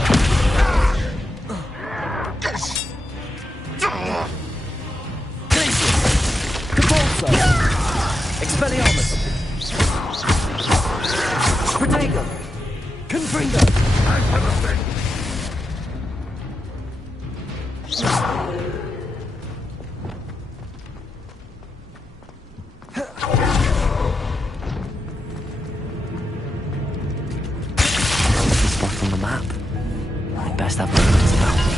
Glacius. Capulso. Expelliarmus. Protego. Confringo. Spot on the map. I best have my wits about me.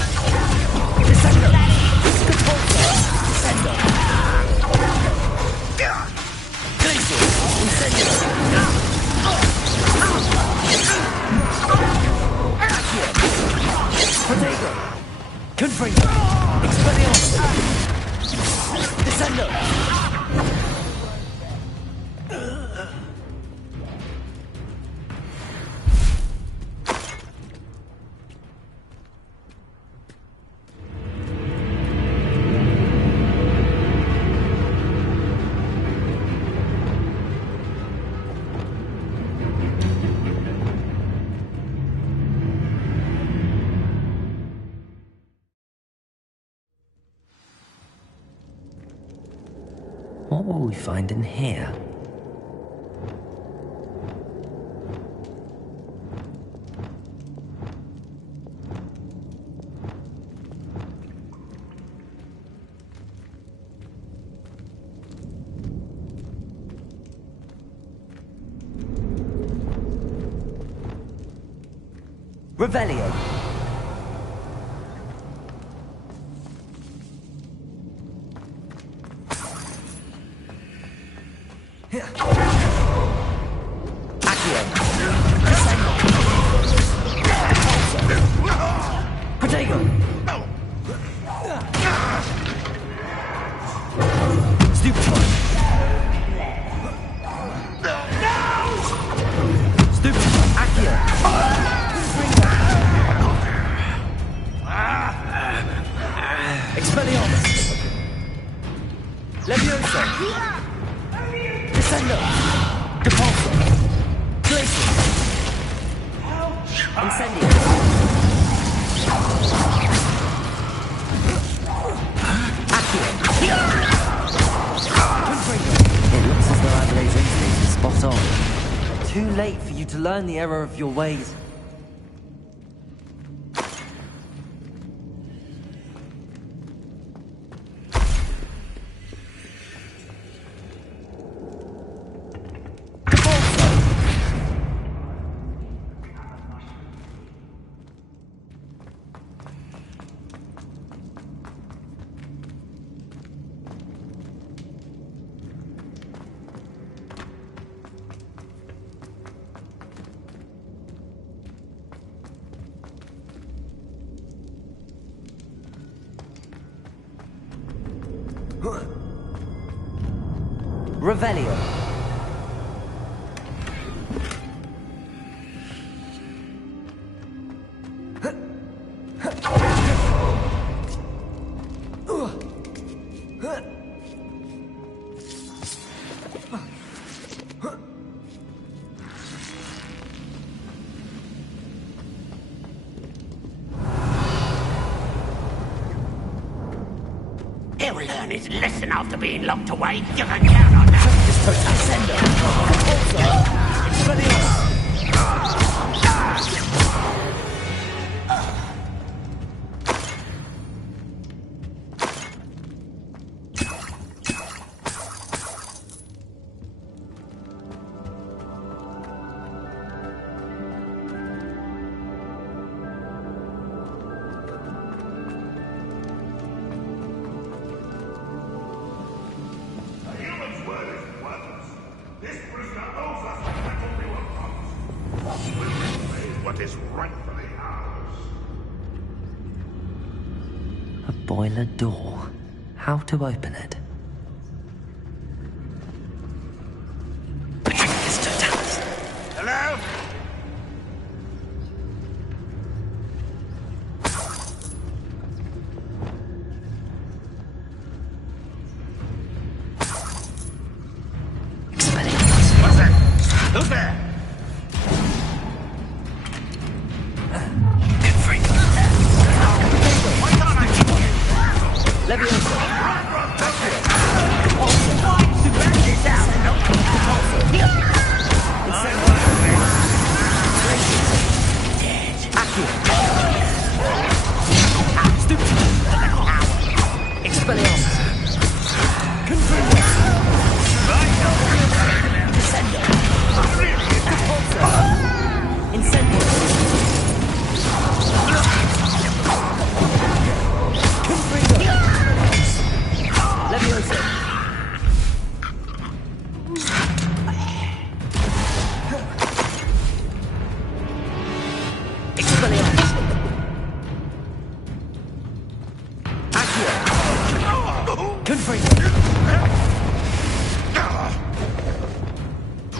Descendo. Capulso. Descendo. Glacius. Incendio. Accio. Protego. Confringo. Expelliarmus. Descendo. What will we find in here? Revelio. Accio. Protego. Stupefy. Stupefy. Accio. Expelliarmus. Levioso! Descendo! Depulso! Glacius! Incendio! Accio! It looks as though Adelaide's instinct is spot on. Too late for you to learn the error of your ways. Revelio. He'll learn his lesson after being locked away. You can count on that. What is rightfully ours? A boiler door. How to open it? Hello? What's that? Who's there?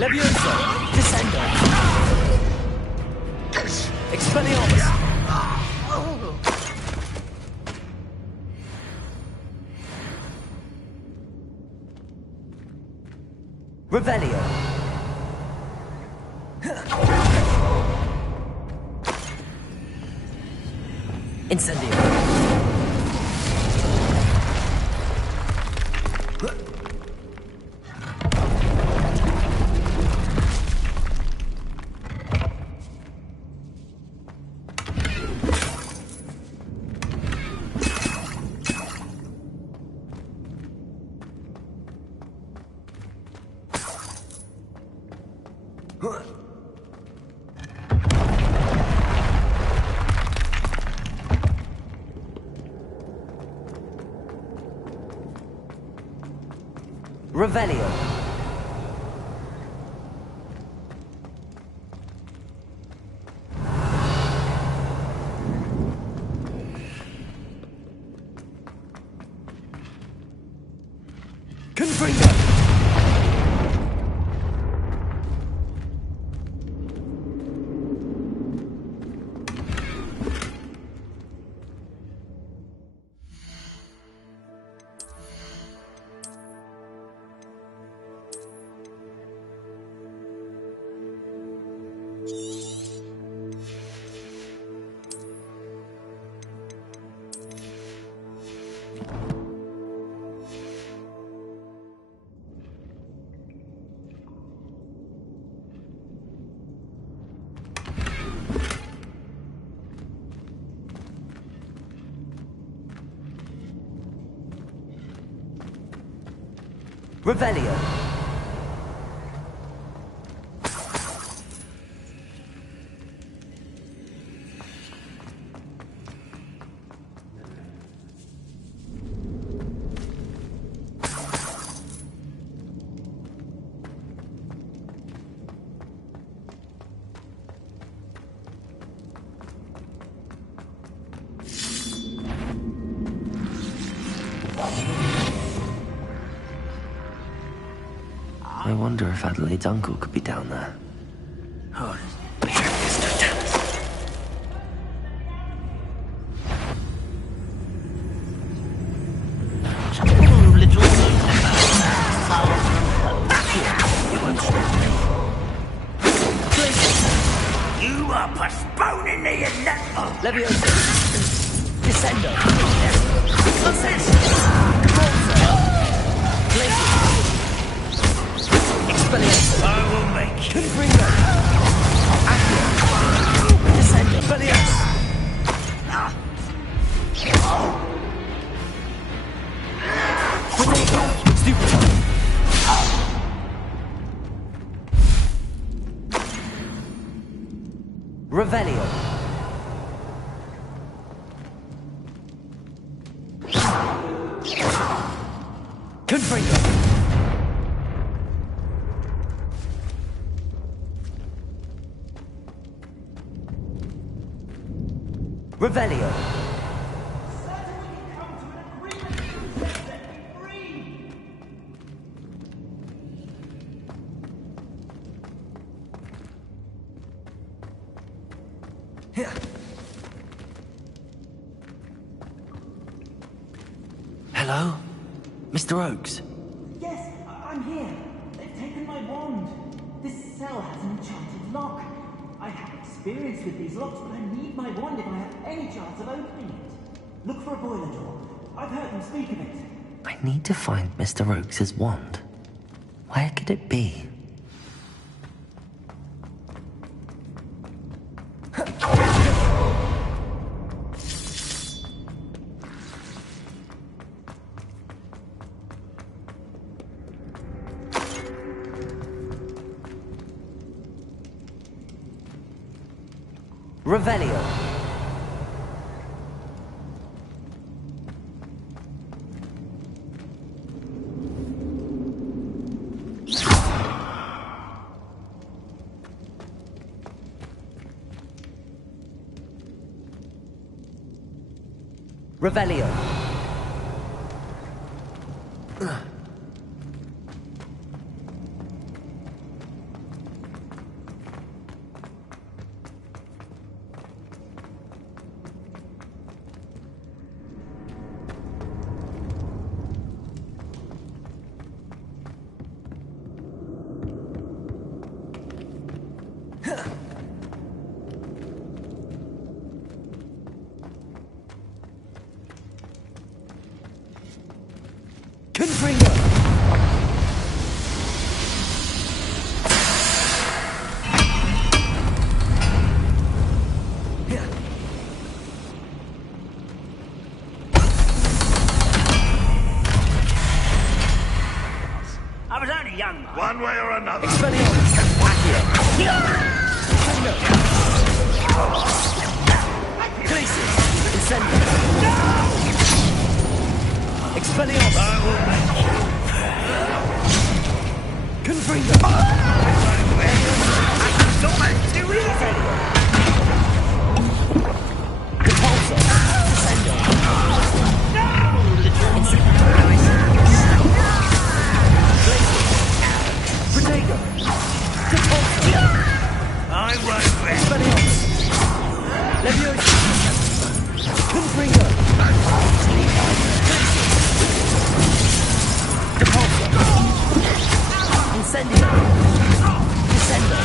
Levioso! Descendo! Expelliarmus! Revelio. Incendio. Revelio. Confringo! Revelio. I wonder if Adelaide's uncle could be down there. Oh, you are postponing the inevitable. Leviosa. Descendo. Expelliarmus. I will make you. Confringo. Accio. Descendo. Expelliarmus. Protego. Stupefy. Revelio. Confringo. Revelio. Hello? Mr. Oakes? Yes, I'm here. They've taken my wand. This cell has an enchanted lock. I have experience with these locks, but I need my wand if I have any chance of opening it. Look for a boiler door. I've heard them speak of it. I need to find Mr. Oakes' wand. Where could it be? Revelio. Revelio. Confringo. I was only young. One way or another. Expelliarmus. Glacius. Incendio. Expelliarmus. I will make you. Confringo. It's almost too easy. Repulsor. Descendo. Protego. Repulsor. I won't rest. Expelliarmus. Leviosa. Confringo. Repulsor. Incendio. Descendo.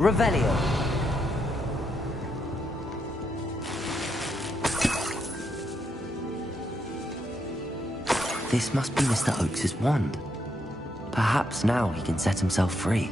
Revelio. This must be Mr. Oakes's wand. Perhaps now he can set himself free.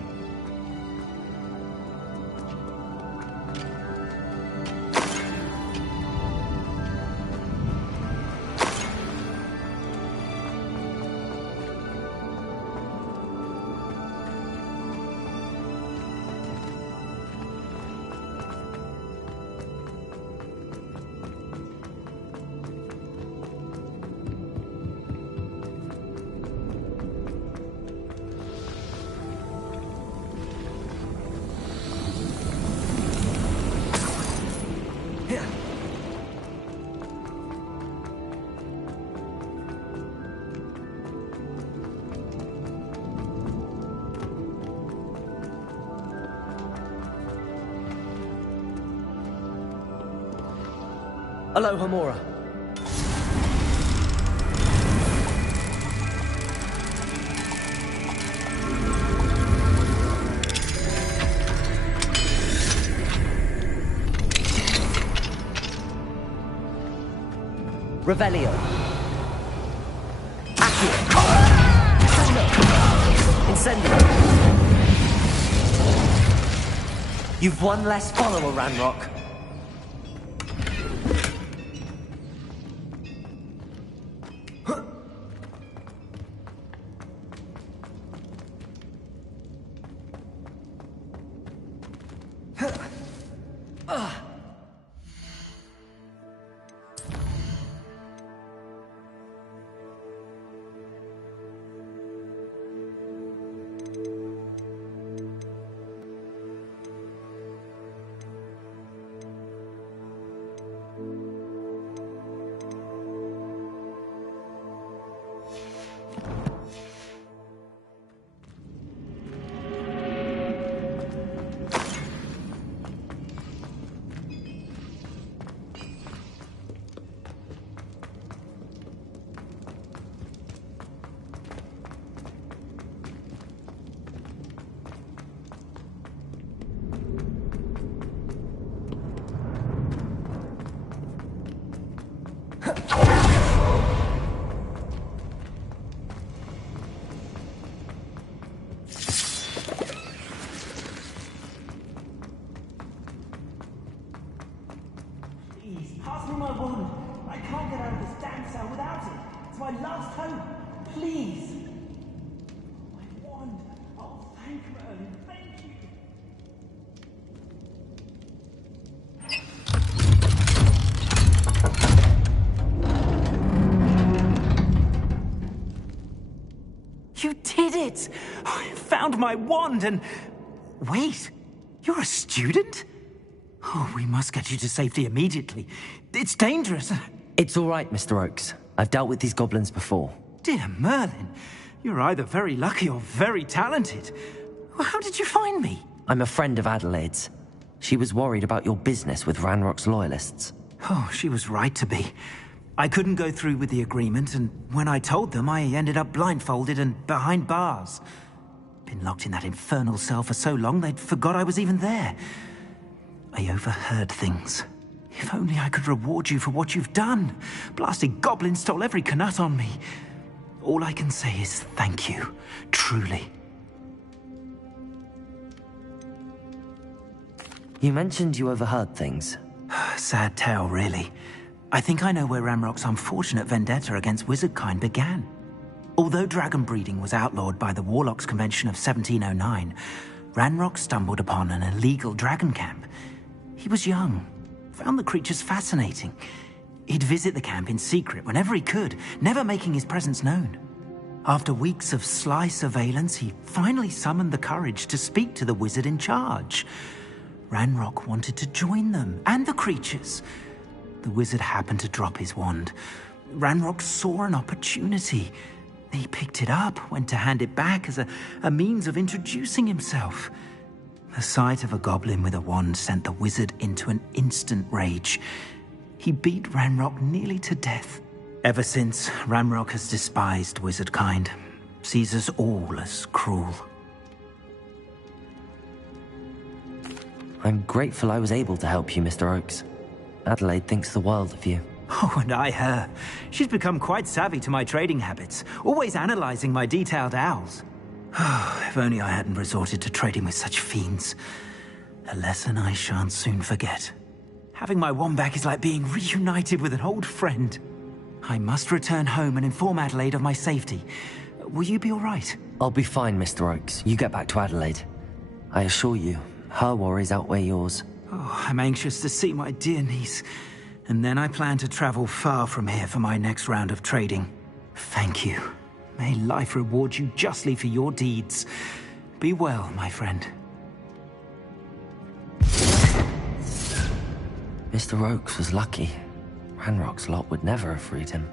Aloha, Mora. Revelio. Accio. Incendio. You've one less follower, Ranrock. Pass me my wand. I can't get out of this damn cell without it. It's my last hope. Please. My wand. Oh, thank Merlin. Thank you. You did it! I found my wand and... Wait, you're a student? Oh, we must get you to safety immediately. It's dangerous. It's all right, Mr. Oakes. I've dealt with these goblins before. Dear Merlin, you're either very lucky or very talented. How did you find me? I'm a friend of Adelaide's. She was worried about your business with Ranrock's loyalists. Oh, she was right to be. I couldn't go through with the agreement, and when I told them, I ended up blindfolded and behind bars. Been locked in that infernal cell for so long, they'd forgot I was even there. I overheard things. If only I could reward you for what you've done. Blasted goblins stole every Knut on me. All I can say is thank you, truly. You mentioned you overheard things. Sad tale, really. I think I know where Ranrock's unfortunate vendetta against wizardkind began. Although dragon breeding was outlawed by the Warlocks Convention of 1709, Ranrock stumbled upon an illegal dragon camp. He was young, found the creatures fascinating. He'd visit the camp in secret whenever he could, never making his presence known. After weeks of sly surveillance, he finally summoned the courage to speak to the wizard in charge. Ranrock wanted to join them, and the creatures. The wizard happened to drop his wand. Ranrock saw an opportunity. He picked it up, went to hand it back as a means of introducing himself. The sight of a goblin with a wand sent the wizard into an instant rage. He beat Ranrock nearly to death. Ever since, Ranrock has despised wizard kind, sees us all as cruel. I'm grateful I was able to help you, Mr. Oakes. Adelaide thinks the world of you. Oh, and I her. She's become quite savvy to my trading habits, always analyzing my detailed owls. If only I hadn't resorted to trading with such fiends. A lesson I shan't soon forget. Having my wand back is like being reunited with an old friend. I must return home and inform Adelaide of my safety. Will you be all right? I'll be fine, Mr. Oakes. You get back to Adelaide. I assure you, her worries outweigh yours. Oh, I'm anxious to see my dear niece. And then I plan to travel far from here for my next round of trading. Thank you. May life reward you justly for your deeds. Be well, my friend. Mr. Oakes was lucky. Ranrock's lot would never have freed him.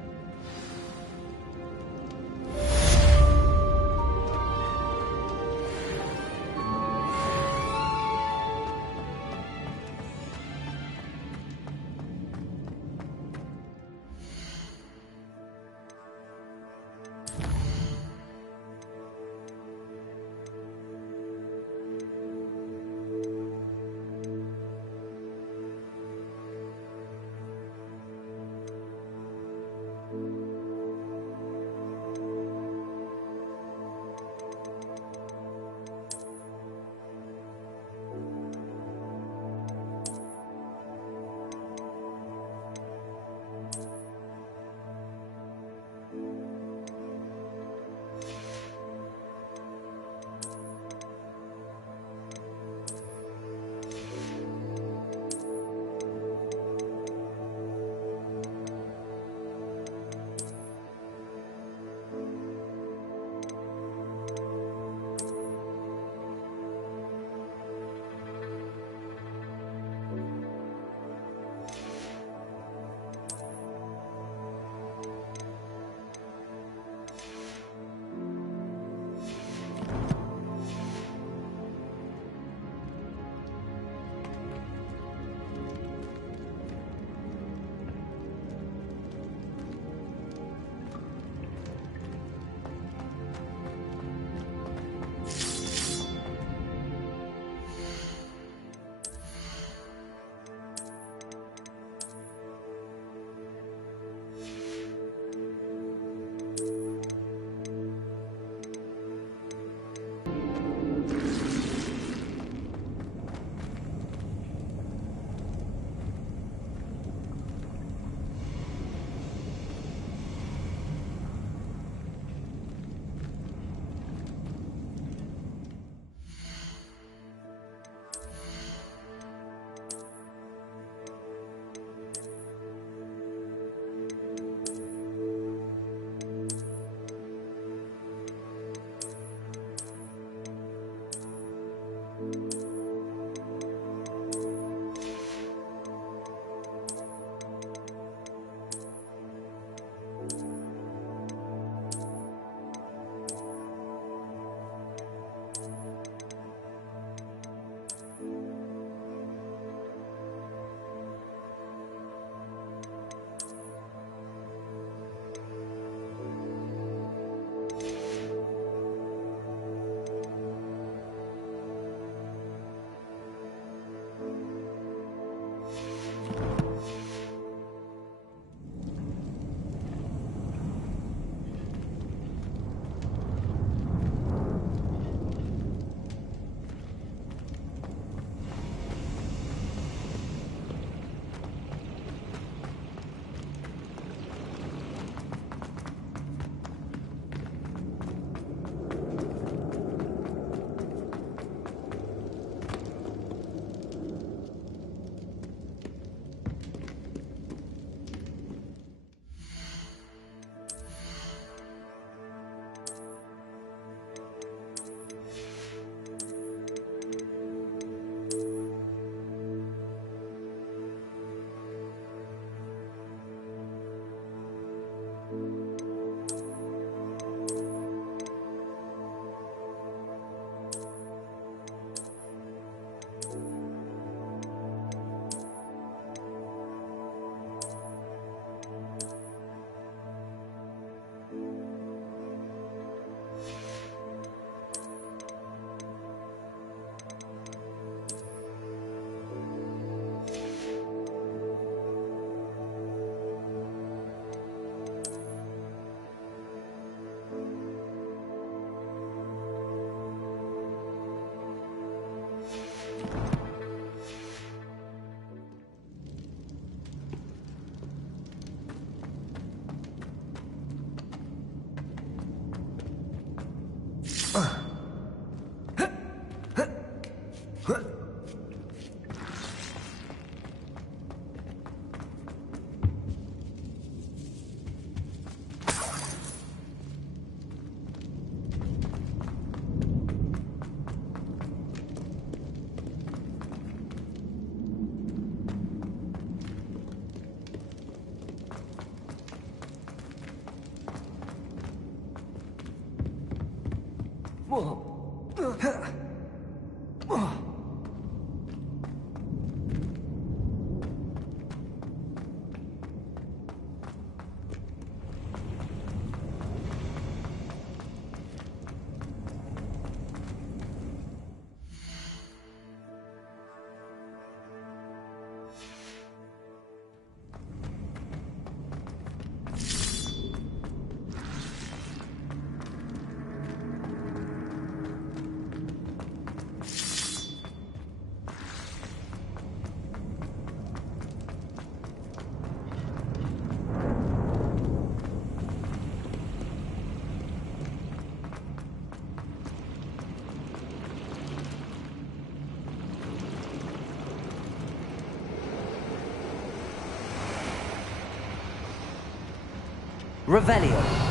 Revelio.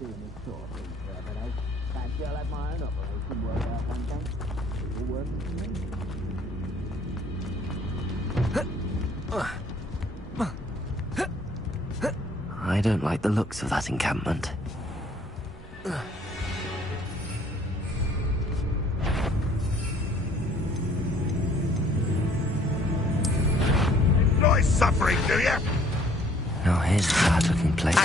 Doing this sort of thing forever, though. Fancy I'll have my own operation work out one day. It all works for me. I don't like the looks of that encampment. Enjoy suffering, do you? Now here's a bad-looking place.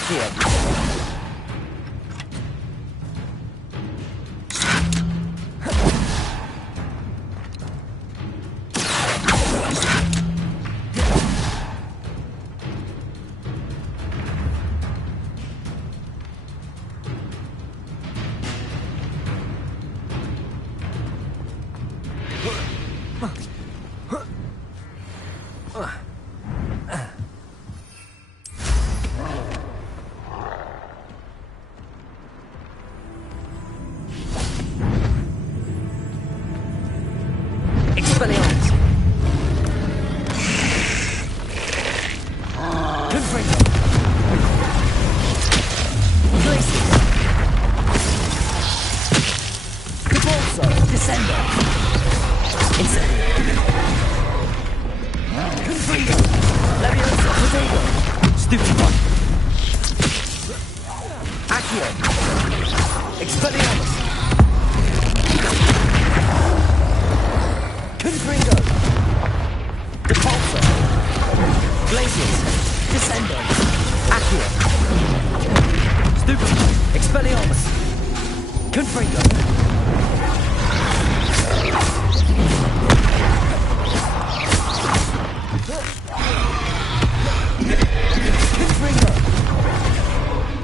Confringo!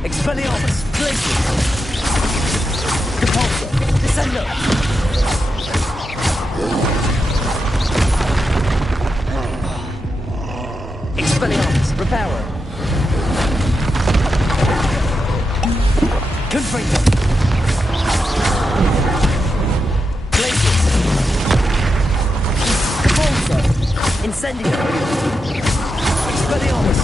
Expelliarmus! Glacius! Depulso! Descendo! Expelliarmus! Reparo! Confringo! Glacius! Depulso! Incendio! Expelliarmus!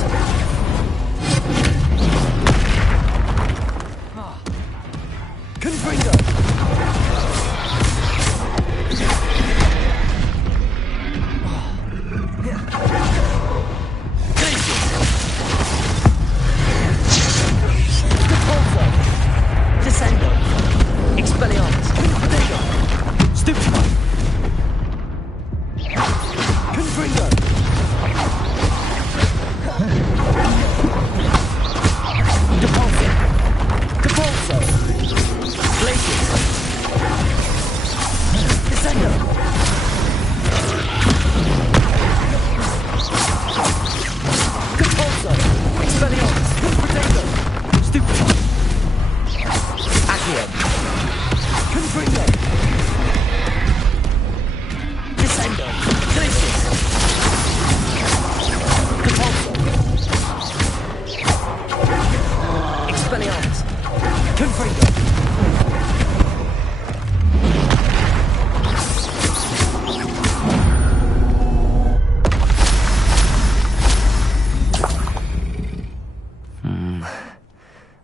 Confringo! Depulso! Descendo! Expelliarmus! Confringo! Stupefy! Confringo! Depulso! Depulso! Glacius! Descendo! Depulso! Expelliarmus! Potato! Stupefy! Accio! Confringo! Descendo! Glacius! Depulso! Expelliarmus! Confringo!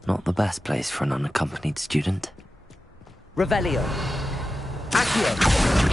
Not the best place for an unaccompanied student. Revelio! Accio!